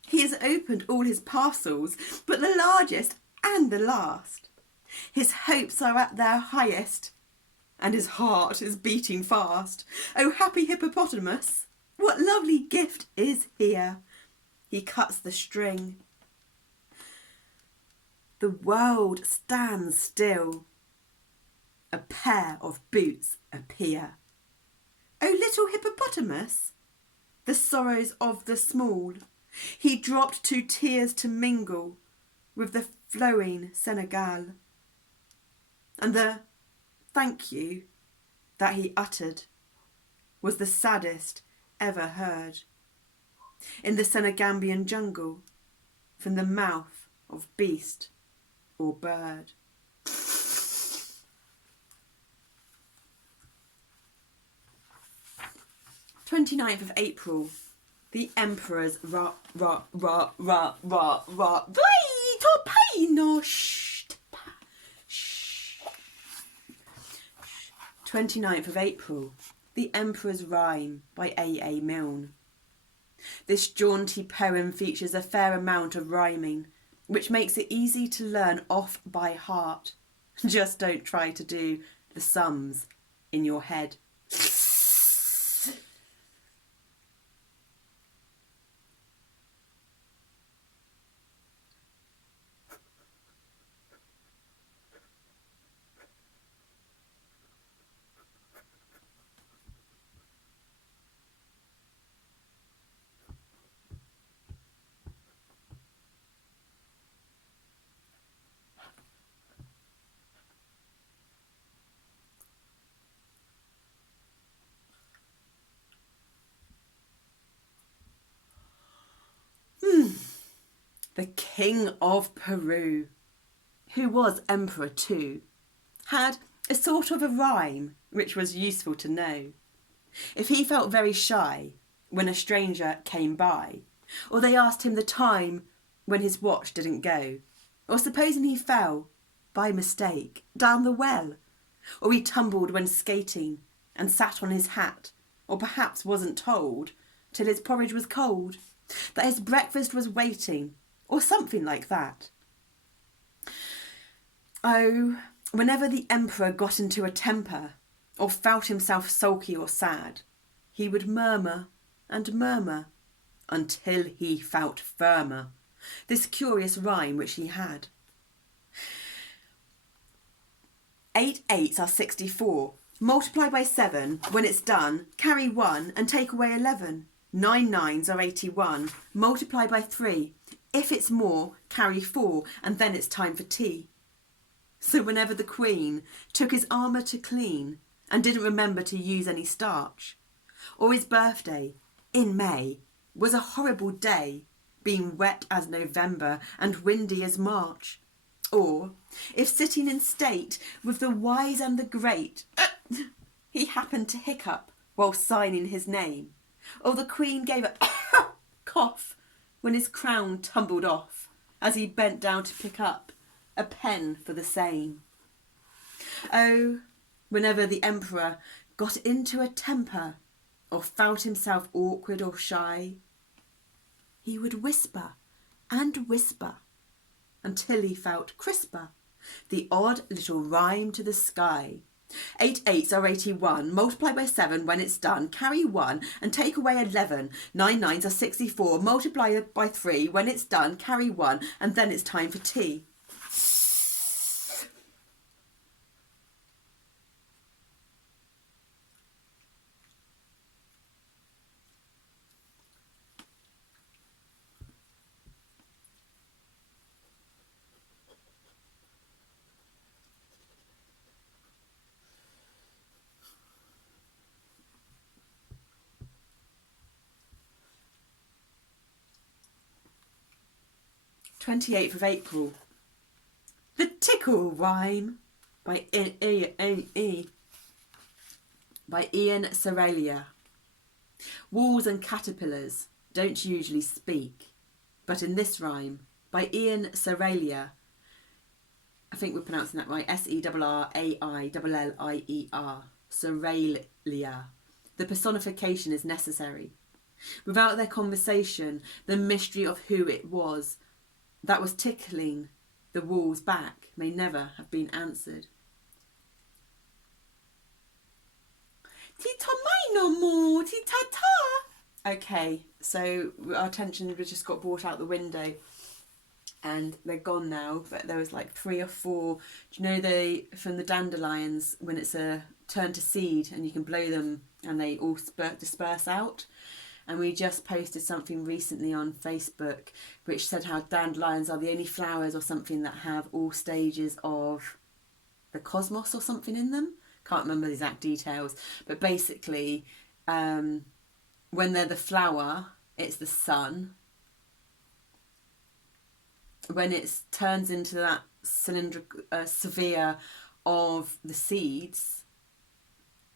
He has opened all his parcels, but the largest and the last. His hopes are at their highest, and his heart is beating fast. Oh, happy hippopotamus, what lovely gift is here? He cuts the string. The world stands still. A pair of boots appear. Oh, little hippopotamus, the sorrows of the small, he dropped to tears to mingle with the flowing Senegal. And the thank you that he uttered was the saddest ever heard in the Senegambian jungle from the mouth of beast or bird. 29th of April. The Emperor's Twenty-ninth of April. The Emperor's Rhyme by A. Milne. This jaunty poem features a fair amount of rhyming, which makes it easy to learn off by heart. Just don't try to do the sums in your head. The King of Peru, who was emperor too, had a sort of a rhyme which was useful to know. If he felt very shy when a stranger came by, or they asked him the time when his watch didn't go, or supposing he fell, by mistake, down the well, or he tumbled when skating and sat on his hat, or perhaps wasn't told till his porridge was cold, that his breakfast was waiting, or something like that. Oh, whenever the emperor got into a temper, or felt himself sulky or sad, he would murmur and murmur until he felt firmer. This curious rhyme which he had. 8 8s are 64. Multiply by 7. When it's done, carry 1 and take away 11. 9 9s are 81. Multiply by 3. If it's more, carry 4, and then it's time for tea. So whenever the Queen took his armour to clean and didn't remember to use any starch, or his birthday, in May, was a horrible day, being wet as November and windy as March, or if sitting in state with the wise and the great, he happened to hiccup while signing his name, or the Queen gave a cough when his crown tumbled off as he bent down to pick up a pen for the same. Oh, whenever the Emperor got into a temper or felt himself awkward or shy, he would whisper and whisper until he felt crisper, the odd little rhyme to the sky. 8 8s are 81. Multiply by 7 when it's done. Carry 1 and take away 11. 9 9s are 64. Multiply by 3 when it's done. Carry 1 and then it's time for tea. April 28th. The Tickle Rhyme by Ian Seralia. Walls and caterpillars don't usually speak, but in this rhyme by Ian Seralia, I think we're pronouncing that right, Serrailir, Seralia, the personification is necessary. Without their conversation, the mystery of who it was that was tickling the walls back may never have been answered. Tita no more, tita ta. Okay, so our attention just got brought out the window and they're gone now, but there was like 3 or 4. Do you know from the dandelions when it's a turn to seed and you can blow them and they all disperse out? And we just posted something recently on Facebook which said how dandelions are the only flowers or something that have all stages of the cosmos or something in them. Can't remember the exact details. But basically, when they're the flower, it's the sun. When it turns into that cylindrical sphere of the seeds,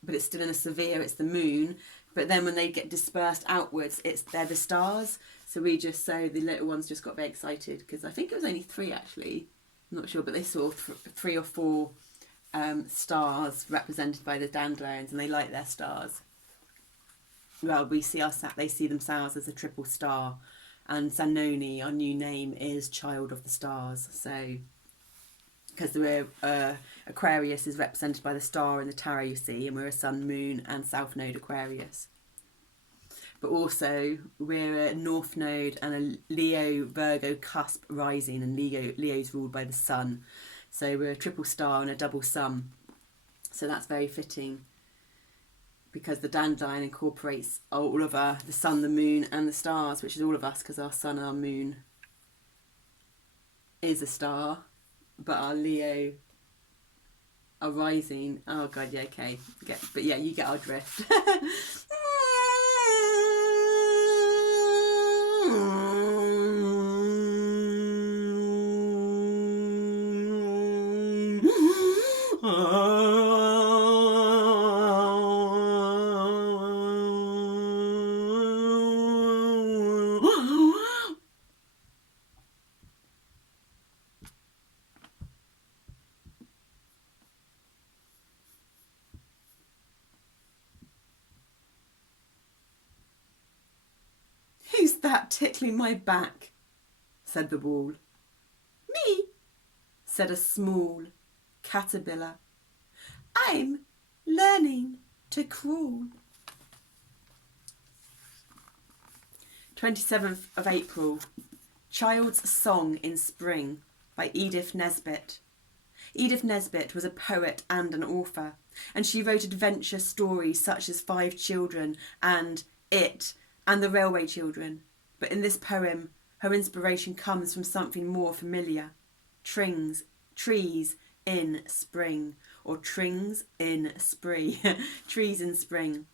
but it's still in a sphere, it's the moon. But then when they get dispersed outwards, they're the stars. So the little ones just got very excited because I think it was only 3 actually. I'm not sure, but they saw 3 or 4 stars represented by the dandelions, and they like their stars. Well, they see themselves as a triple star, and Zanoni, our new name, is Child of the Stars. So, because we're Aquarius is represented by the star in the tarot, you see, and we're a Sun, Moon, and South Node Aquarius. But also we're a North Node and a Leo Virgo cusp rising, and Leo's ruled by the Sun. So we're a triple star and a double sun. So that's very fitting because the dandelion incorporates all of the sun, the moon, and the stars, which is all of us because our sun, our moon is a star, but our Leo, our rising. Oh god, yeah, okay. But yeah, you get our drift. Who's that tickling my back? Said the wall. Me, said a small caterpillar. I'm learning to crawl. 27th of April, Child's Song in Spring by Edith Nesbit. Edith Nesbit was a poet and an author, and she wrote adventure stories such as Five Children and It and The Railway Children. But in this poem, her inspiration comes from something more familiar. Trees in spring, or trings in spree. Trees in spring.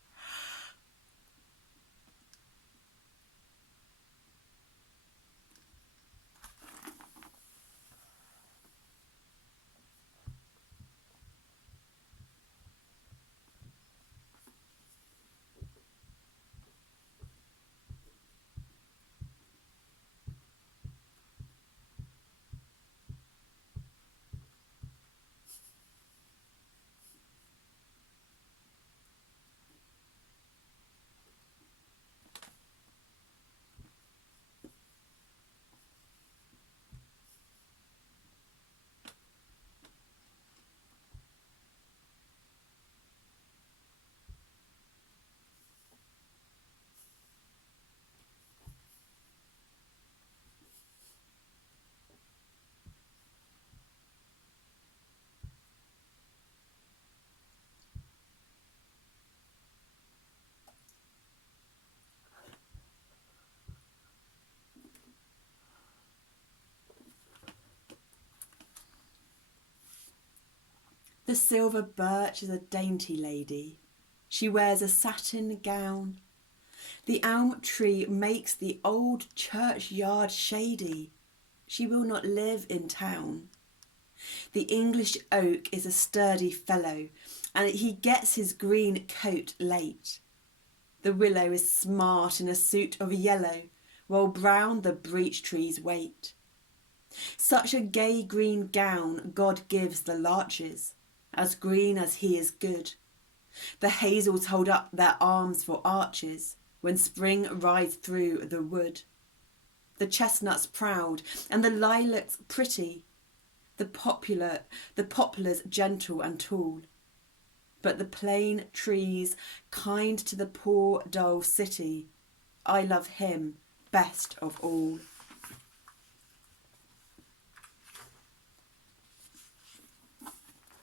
The silver birch is a dainty lady. She wears a satin gown. The elm tree makes the old churchyard shady. She will not live in town. The English oak is a sturdy fellow, and he gets his green coat late. The willow is smart in a suit of yellow, while brown the breech trees wait. Such a gay green gown God gives the larches, as green as he is good. The hazels hold up their arms for arches when spring rides through the wood. The chestnuts proud and the lilacs pretty, the poplars gentle and tall. But the plain trees kind to the poor dull city, I love him best of all.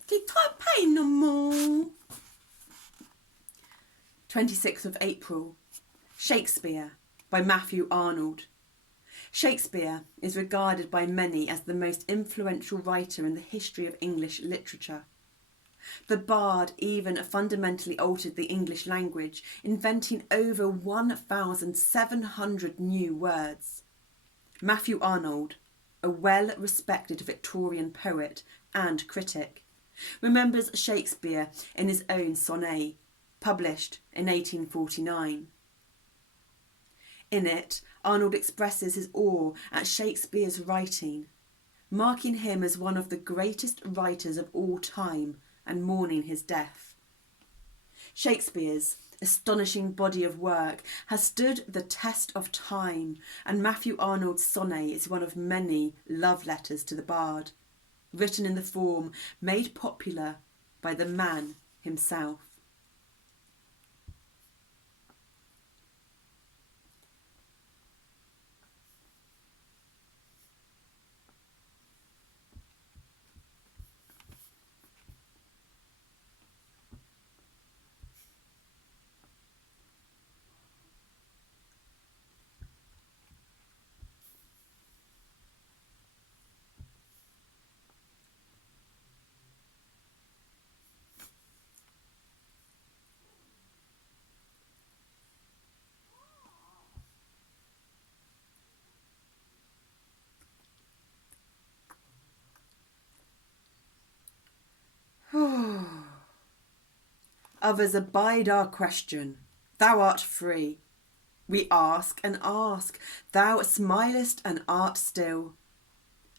They can't pay no more. 26th of April, Shakespeare by Matthew Arnold. Shakespeare is regarded by many as the most influential writer in the history of English literature. The bard even fundamentally altered the English language, inventing over 1,700 new words. Matthew Arnold, a well-respected Victorian poet and critic, remembers Shakespeare in his own sonnet, published in 1849. In it, Arnold expresses his awe at Shakespeare's writing, marking him as one of the greatest writers of all time and mourning his death. Shakespeare's astonishing body of work has stood the test of time, and Matthew Arnold's sonnet is one of many love letters to the bard, written in the form made popular by the man himself. Others abide our question. Thou art free. We ask and ask. Thou smilest and art still.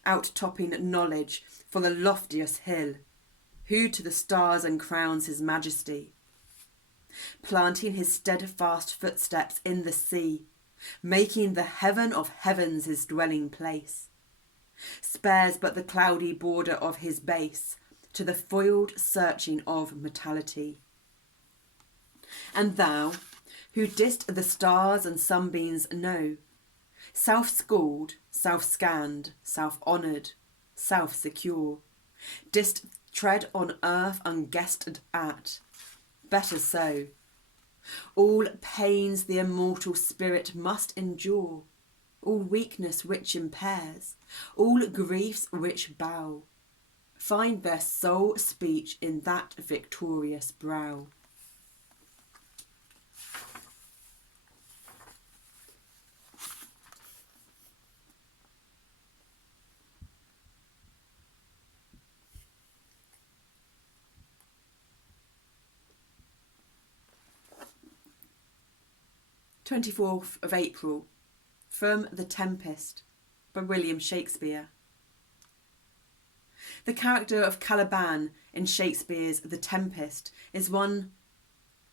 Out-topping knowledge for the loftiest hill, who to the stars uncrowns his majesty, planting his steadfast footsteps in the sea, making the heaven of heavens his dwelling place, spares but the cloudy border of his base to the foiled searching of mortality. And thou, who didst the stars and sunbeams know, self-schooled, self-scanned, self-honoured, self-secure, didst tread on earth unguessed at, better so. All pains the immortal spirit must endure, all weakness which impairs, all griefs which bow, find their sole speech in that victorious brow. April 24th, from The Tempest by William Shakespeare. The character of Caliban in Shakespeare's The Tempest is one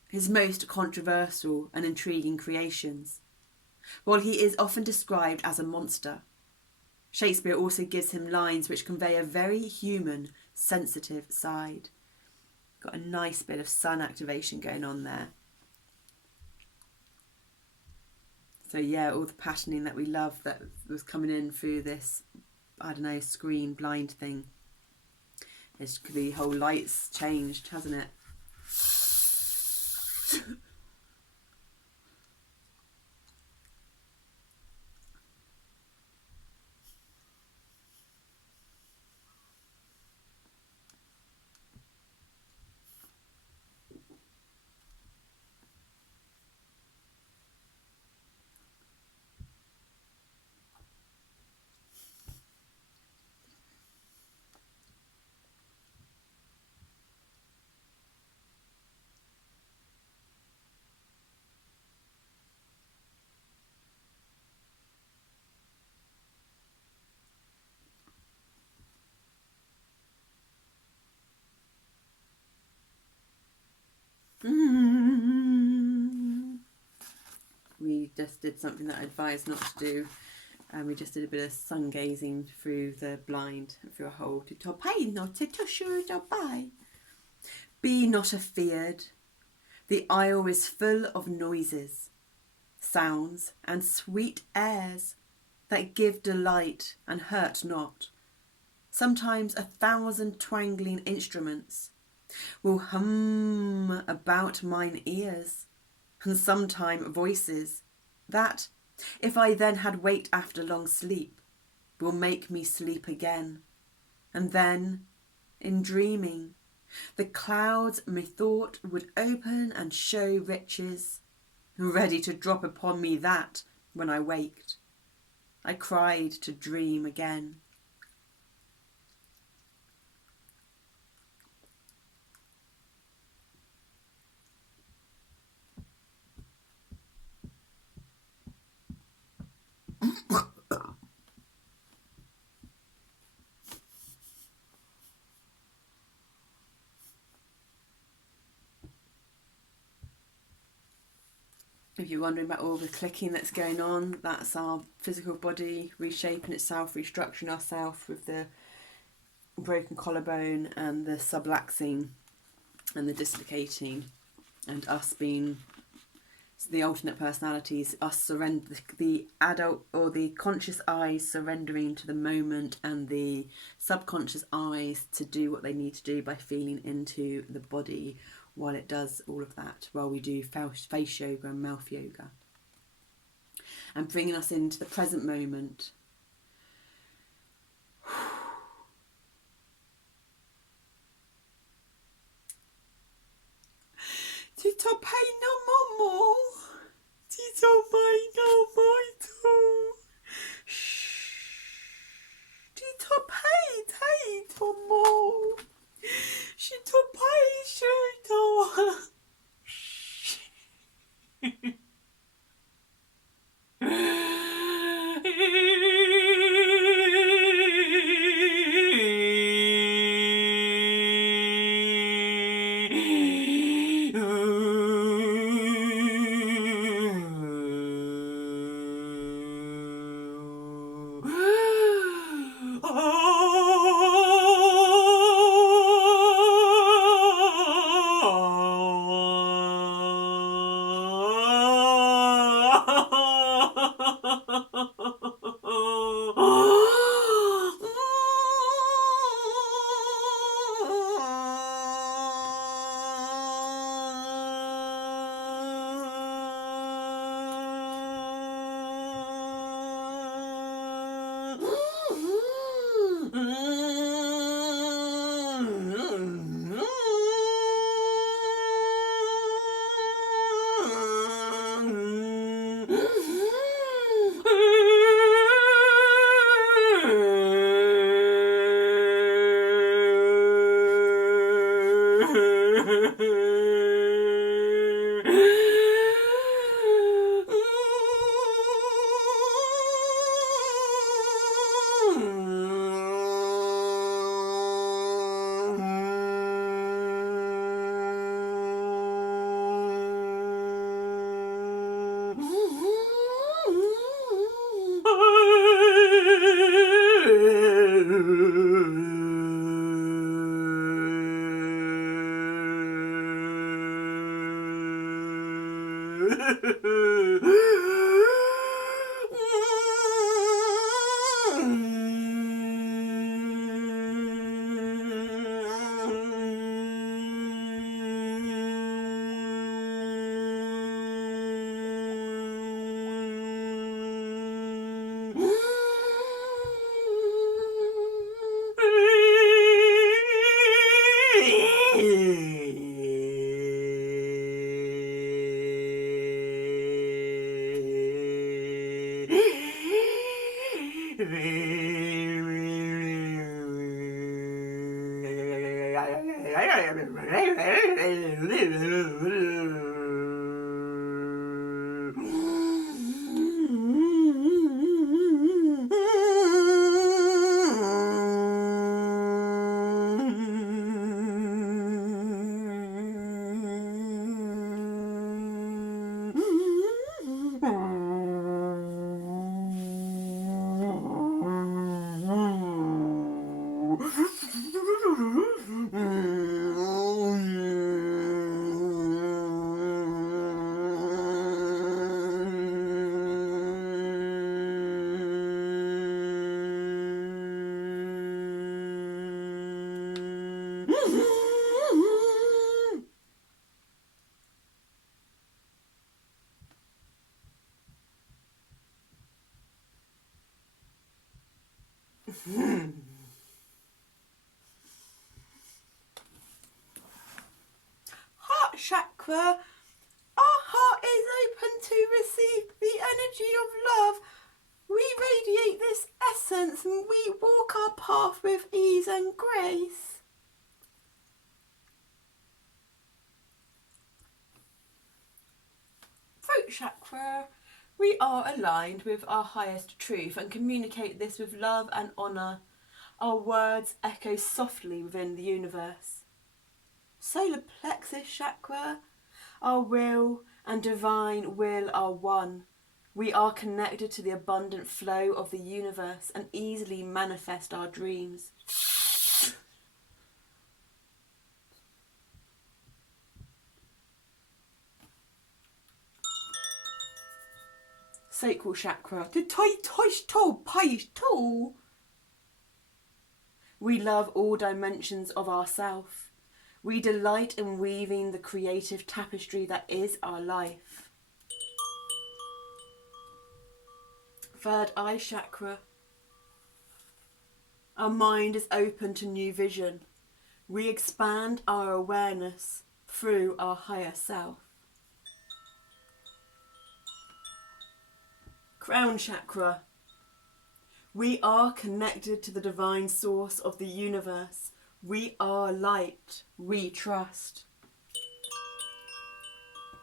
his most controversial and intriguing creations. While he is often described as a monster, Shakespeare also gives him lines which convey a very human, sensitive side. Got a nice bit of sun activation going on there. So yeah, all the patterning that we love that was coming in through this, I don't know, screen blind thing. The whole light's changed, hasn't it? We just did something that I advised not to do, and we just did a bit of sun gazing through the blind, through a hole. Be not afeared, the isle is full of noises, sounds and sweet airs that give delight and hurt not. Sometimes 1,000 twangling instruments will hum about mine ears, and sometime voices that, if I then had waked after long sleep, will make me sleep again. And then, in dreaming, the clouds methought would open and show riches, ready to drop upon me that, when I waked, I cried to dream again. If you're wondering about all the clicking that's going on, that's our physical body reshaping itself, restructuring ourselves with the broken collarbone and the subluxing and the dislocating, and us being the alternate personalities, us surrender, the adult or the conscious eyes surrendering to the moment, and the subconscious eyes to do what they need to do by feeling into the body while it does all of that, while we do face yoga and mouth yoga, and bringing us into the present moment. Tito pay no more. Tito pay no more. Tito pay more. Tito pay Heart chakra. Our heart is open to receive the energy of love. We radiate this essence and we walk our path with ease and grace. Throat chakra. We are aligned with our highest truth and communicate this with love and honour. Our words echo softly within the universe. Solar plexus chakra. Our will and divine will are one. We are connected to the abundant flow of the universe and easily manifest our dreams. Sacral chakra. We love all dimensions of ourself. We delight in weaving the creative tapestry that is our life. Third eye chakra. Our mind is open to new vision. We expand our awareness through our higher self. Crown chakra. We are connected to the divine source of the universe. We are light. We trust.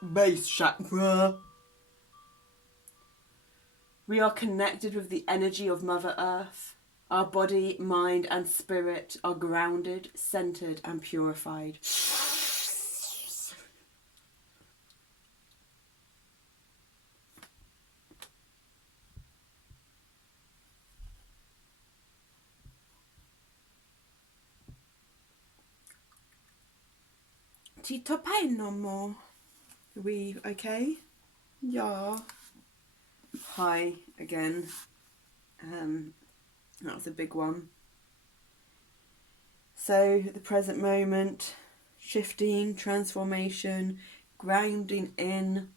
Base chakra. We are connected with the energy of Mother Earth. Our body, mind and spirit are grounded, centered and purified. Tito pain no more. Are we okay? Yeah. Hi again. That was a big one. So the present moment, shifting, transformation, grounding in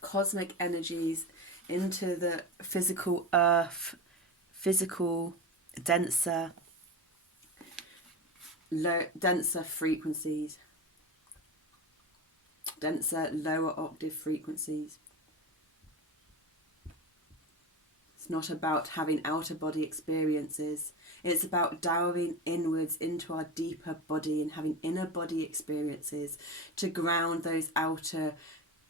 cosmic energies into the physical earth, physical, denser frequencies. Denser, lower octave frequencies. It's not about having outer body experiences. It's about delving inwards into our deeper body and having inner body experiences to ground those outer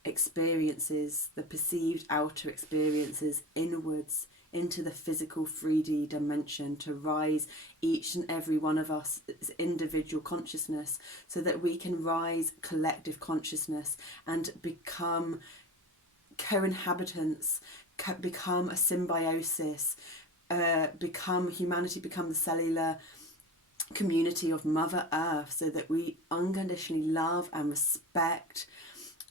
experiences, the perceived outer experiences, inwards into the physical 3D dimension, to rise each and every one of us as individual consciousness, so that we can rise collective consciousness and become co-inhabitants, become a symbiosis, become humanity, become the cellular community of Mother Earth, so that we unconditionally love and respect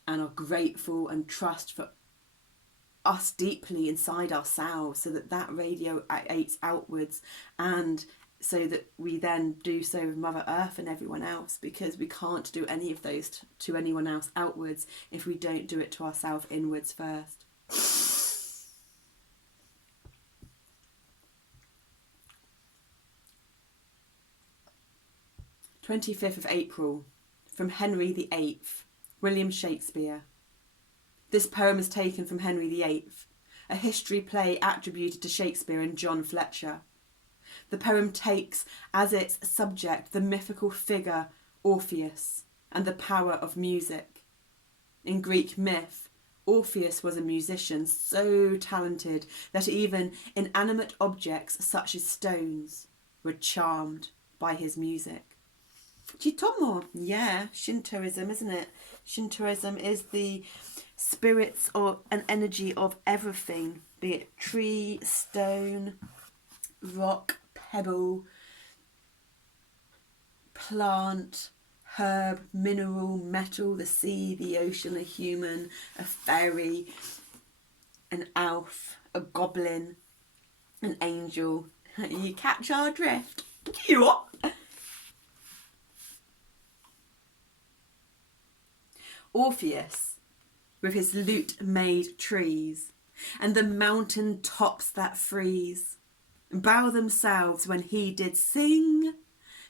and are grateful and trust for us deeply inside ourselves, so that that radiates outwards, and so that we then do so with Mother Earth and everyone else, because we can't do any of those to anyone else outwards if we don't do it to ourselves inwards first. 25th of April, from Henry VIII, William Shakespeare. This poem is taken from Henry VIII, a history play attributed to Shakespeare and John Fletcher. The poem takes as its subject the mythical figure Orpheus and the power of music. In Greek myth, Orpheus was a musician so talented that even inanimate objects such as stones were charmed by his music. Chitomo, yeah, Shintoism, isn't it? Shintoism is the spirits or an energy of everything, be it tree, stone, rock, pebble, plant, herb, mineral, metal, the sea, the ocean, a human, a fairy, an elf, a goblin, an angel. You catch our drift. Orpheus, with his lute-made trees, and the mountain tops that freeze, bow themselves when he did sing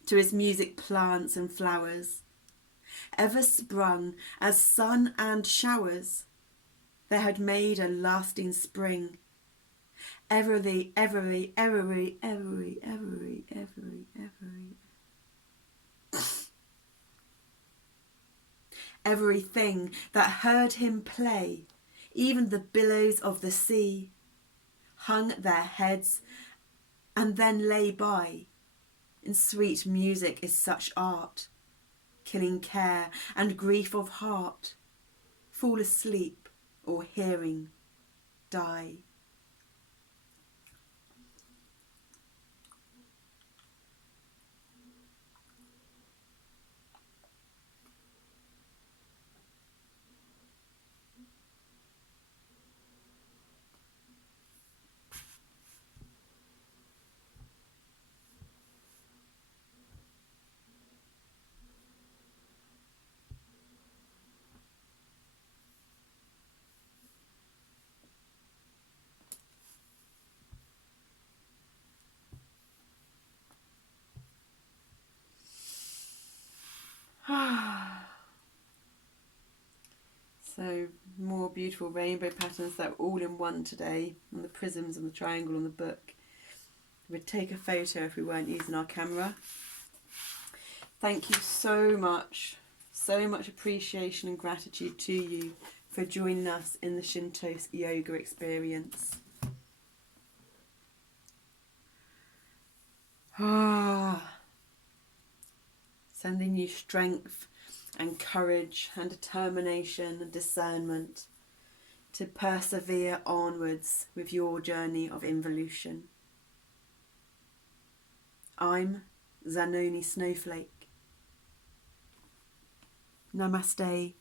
to his music plants and flowers, ever sprung as sun and showers, there had made a lasting spring. Every. Everything that heard him play, even the billows of the sea, hung their heads and then lay by. In sweet music is such art, killing care and grief of heart, fall asleep or hearing die. So more beautiful rainbow patterns that are all in one today, on the prisms and the triangle on the book. We'd take a photo if we weren't using our camera. Thank you so much appreciation and gratitude to you for joining us in the Shinto yoga experience. Sending you strength and courage and determination and discernment to persevere onwards with your journey of involution. I'm Zanoni Snowflake. Namaste.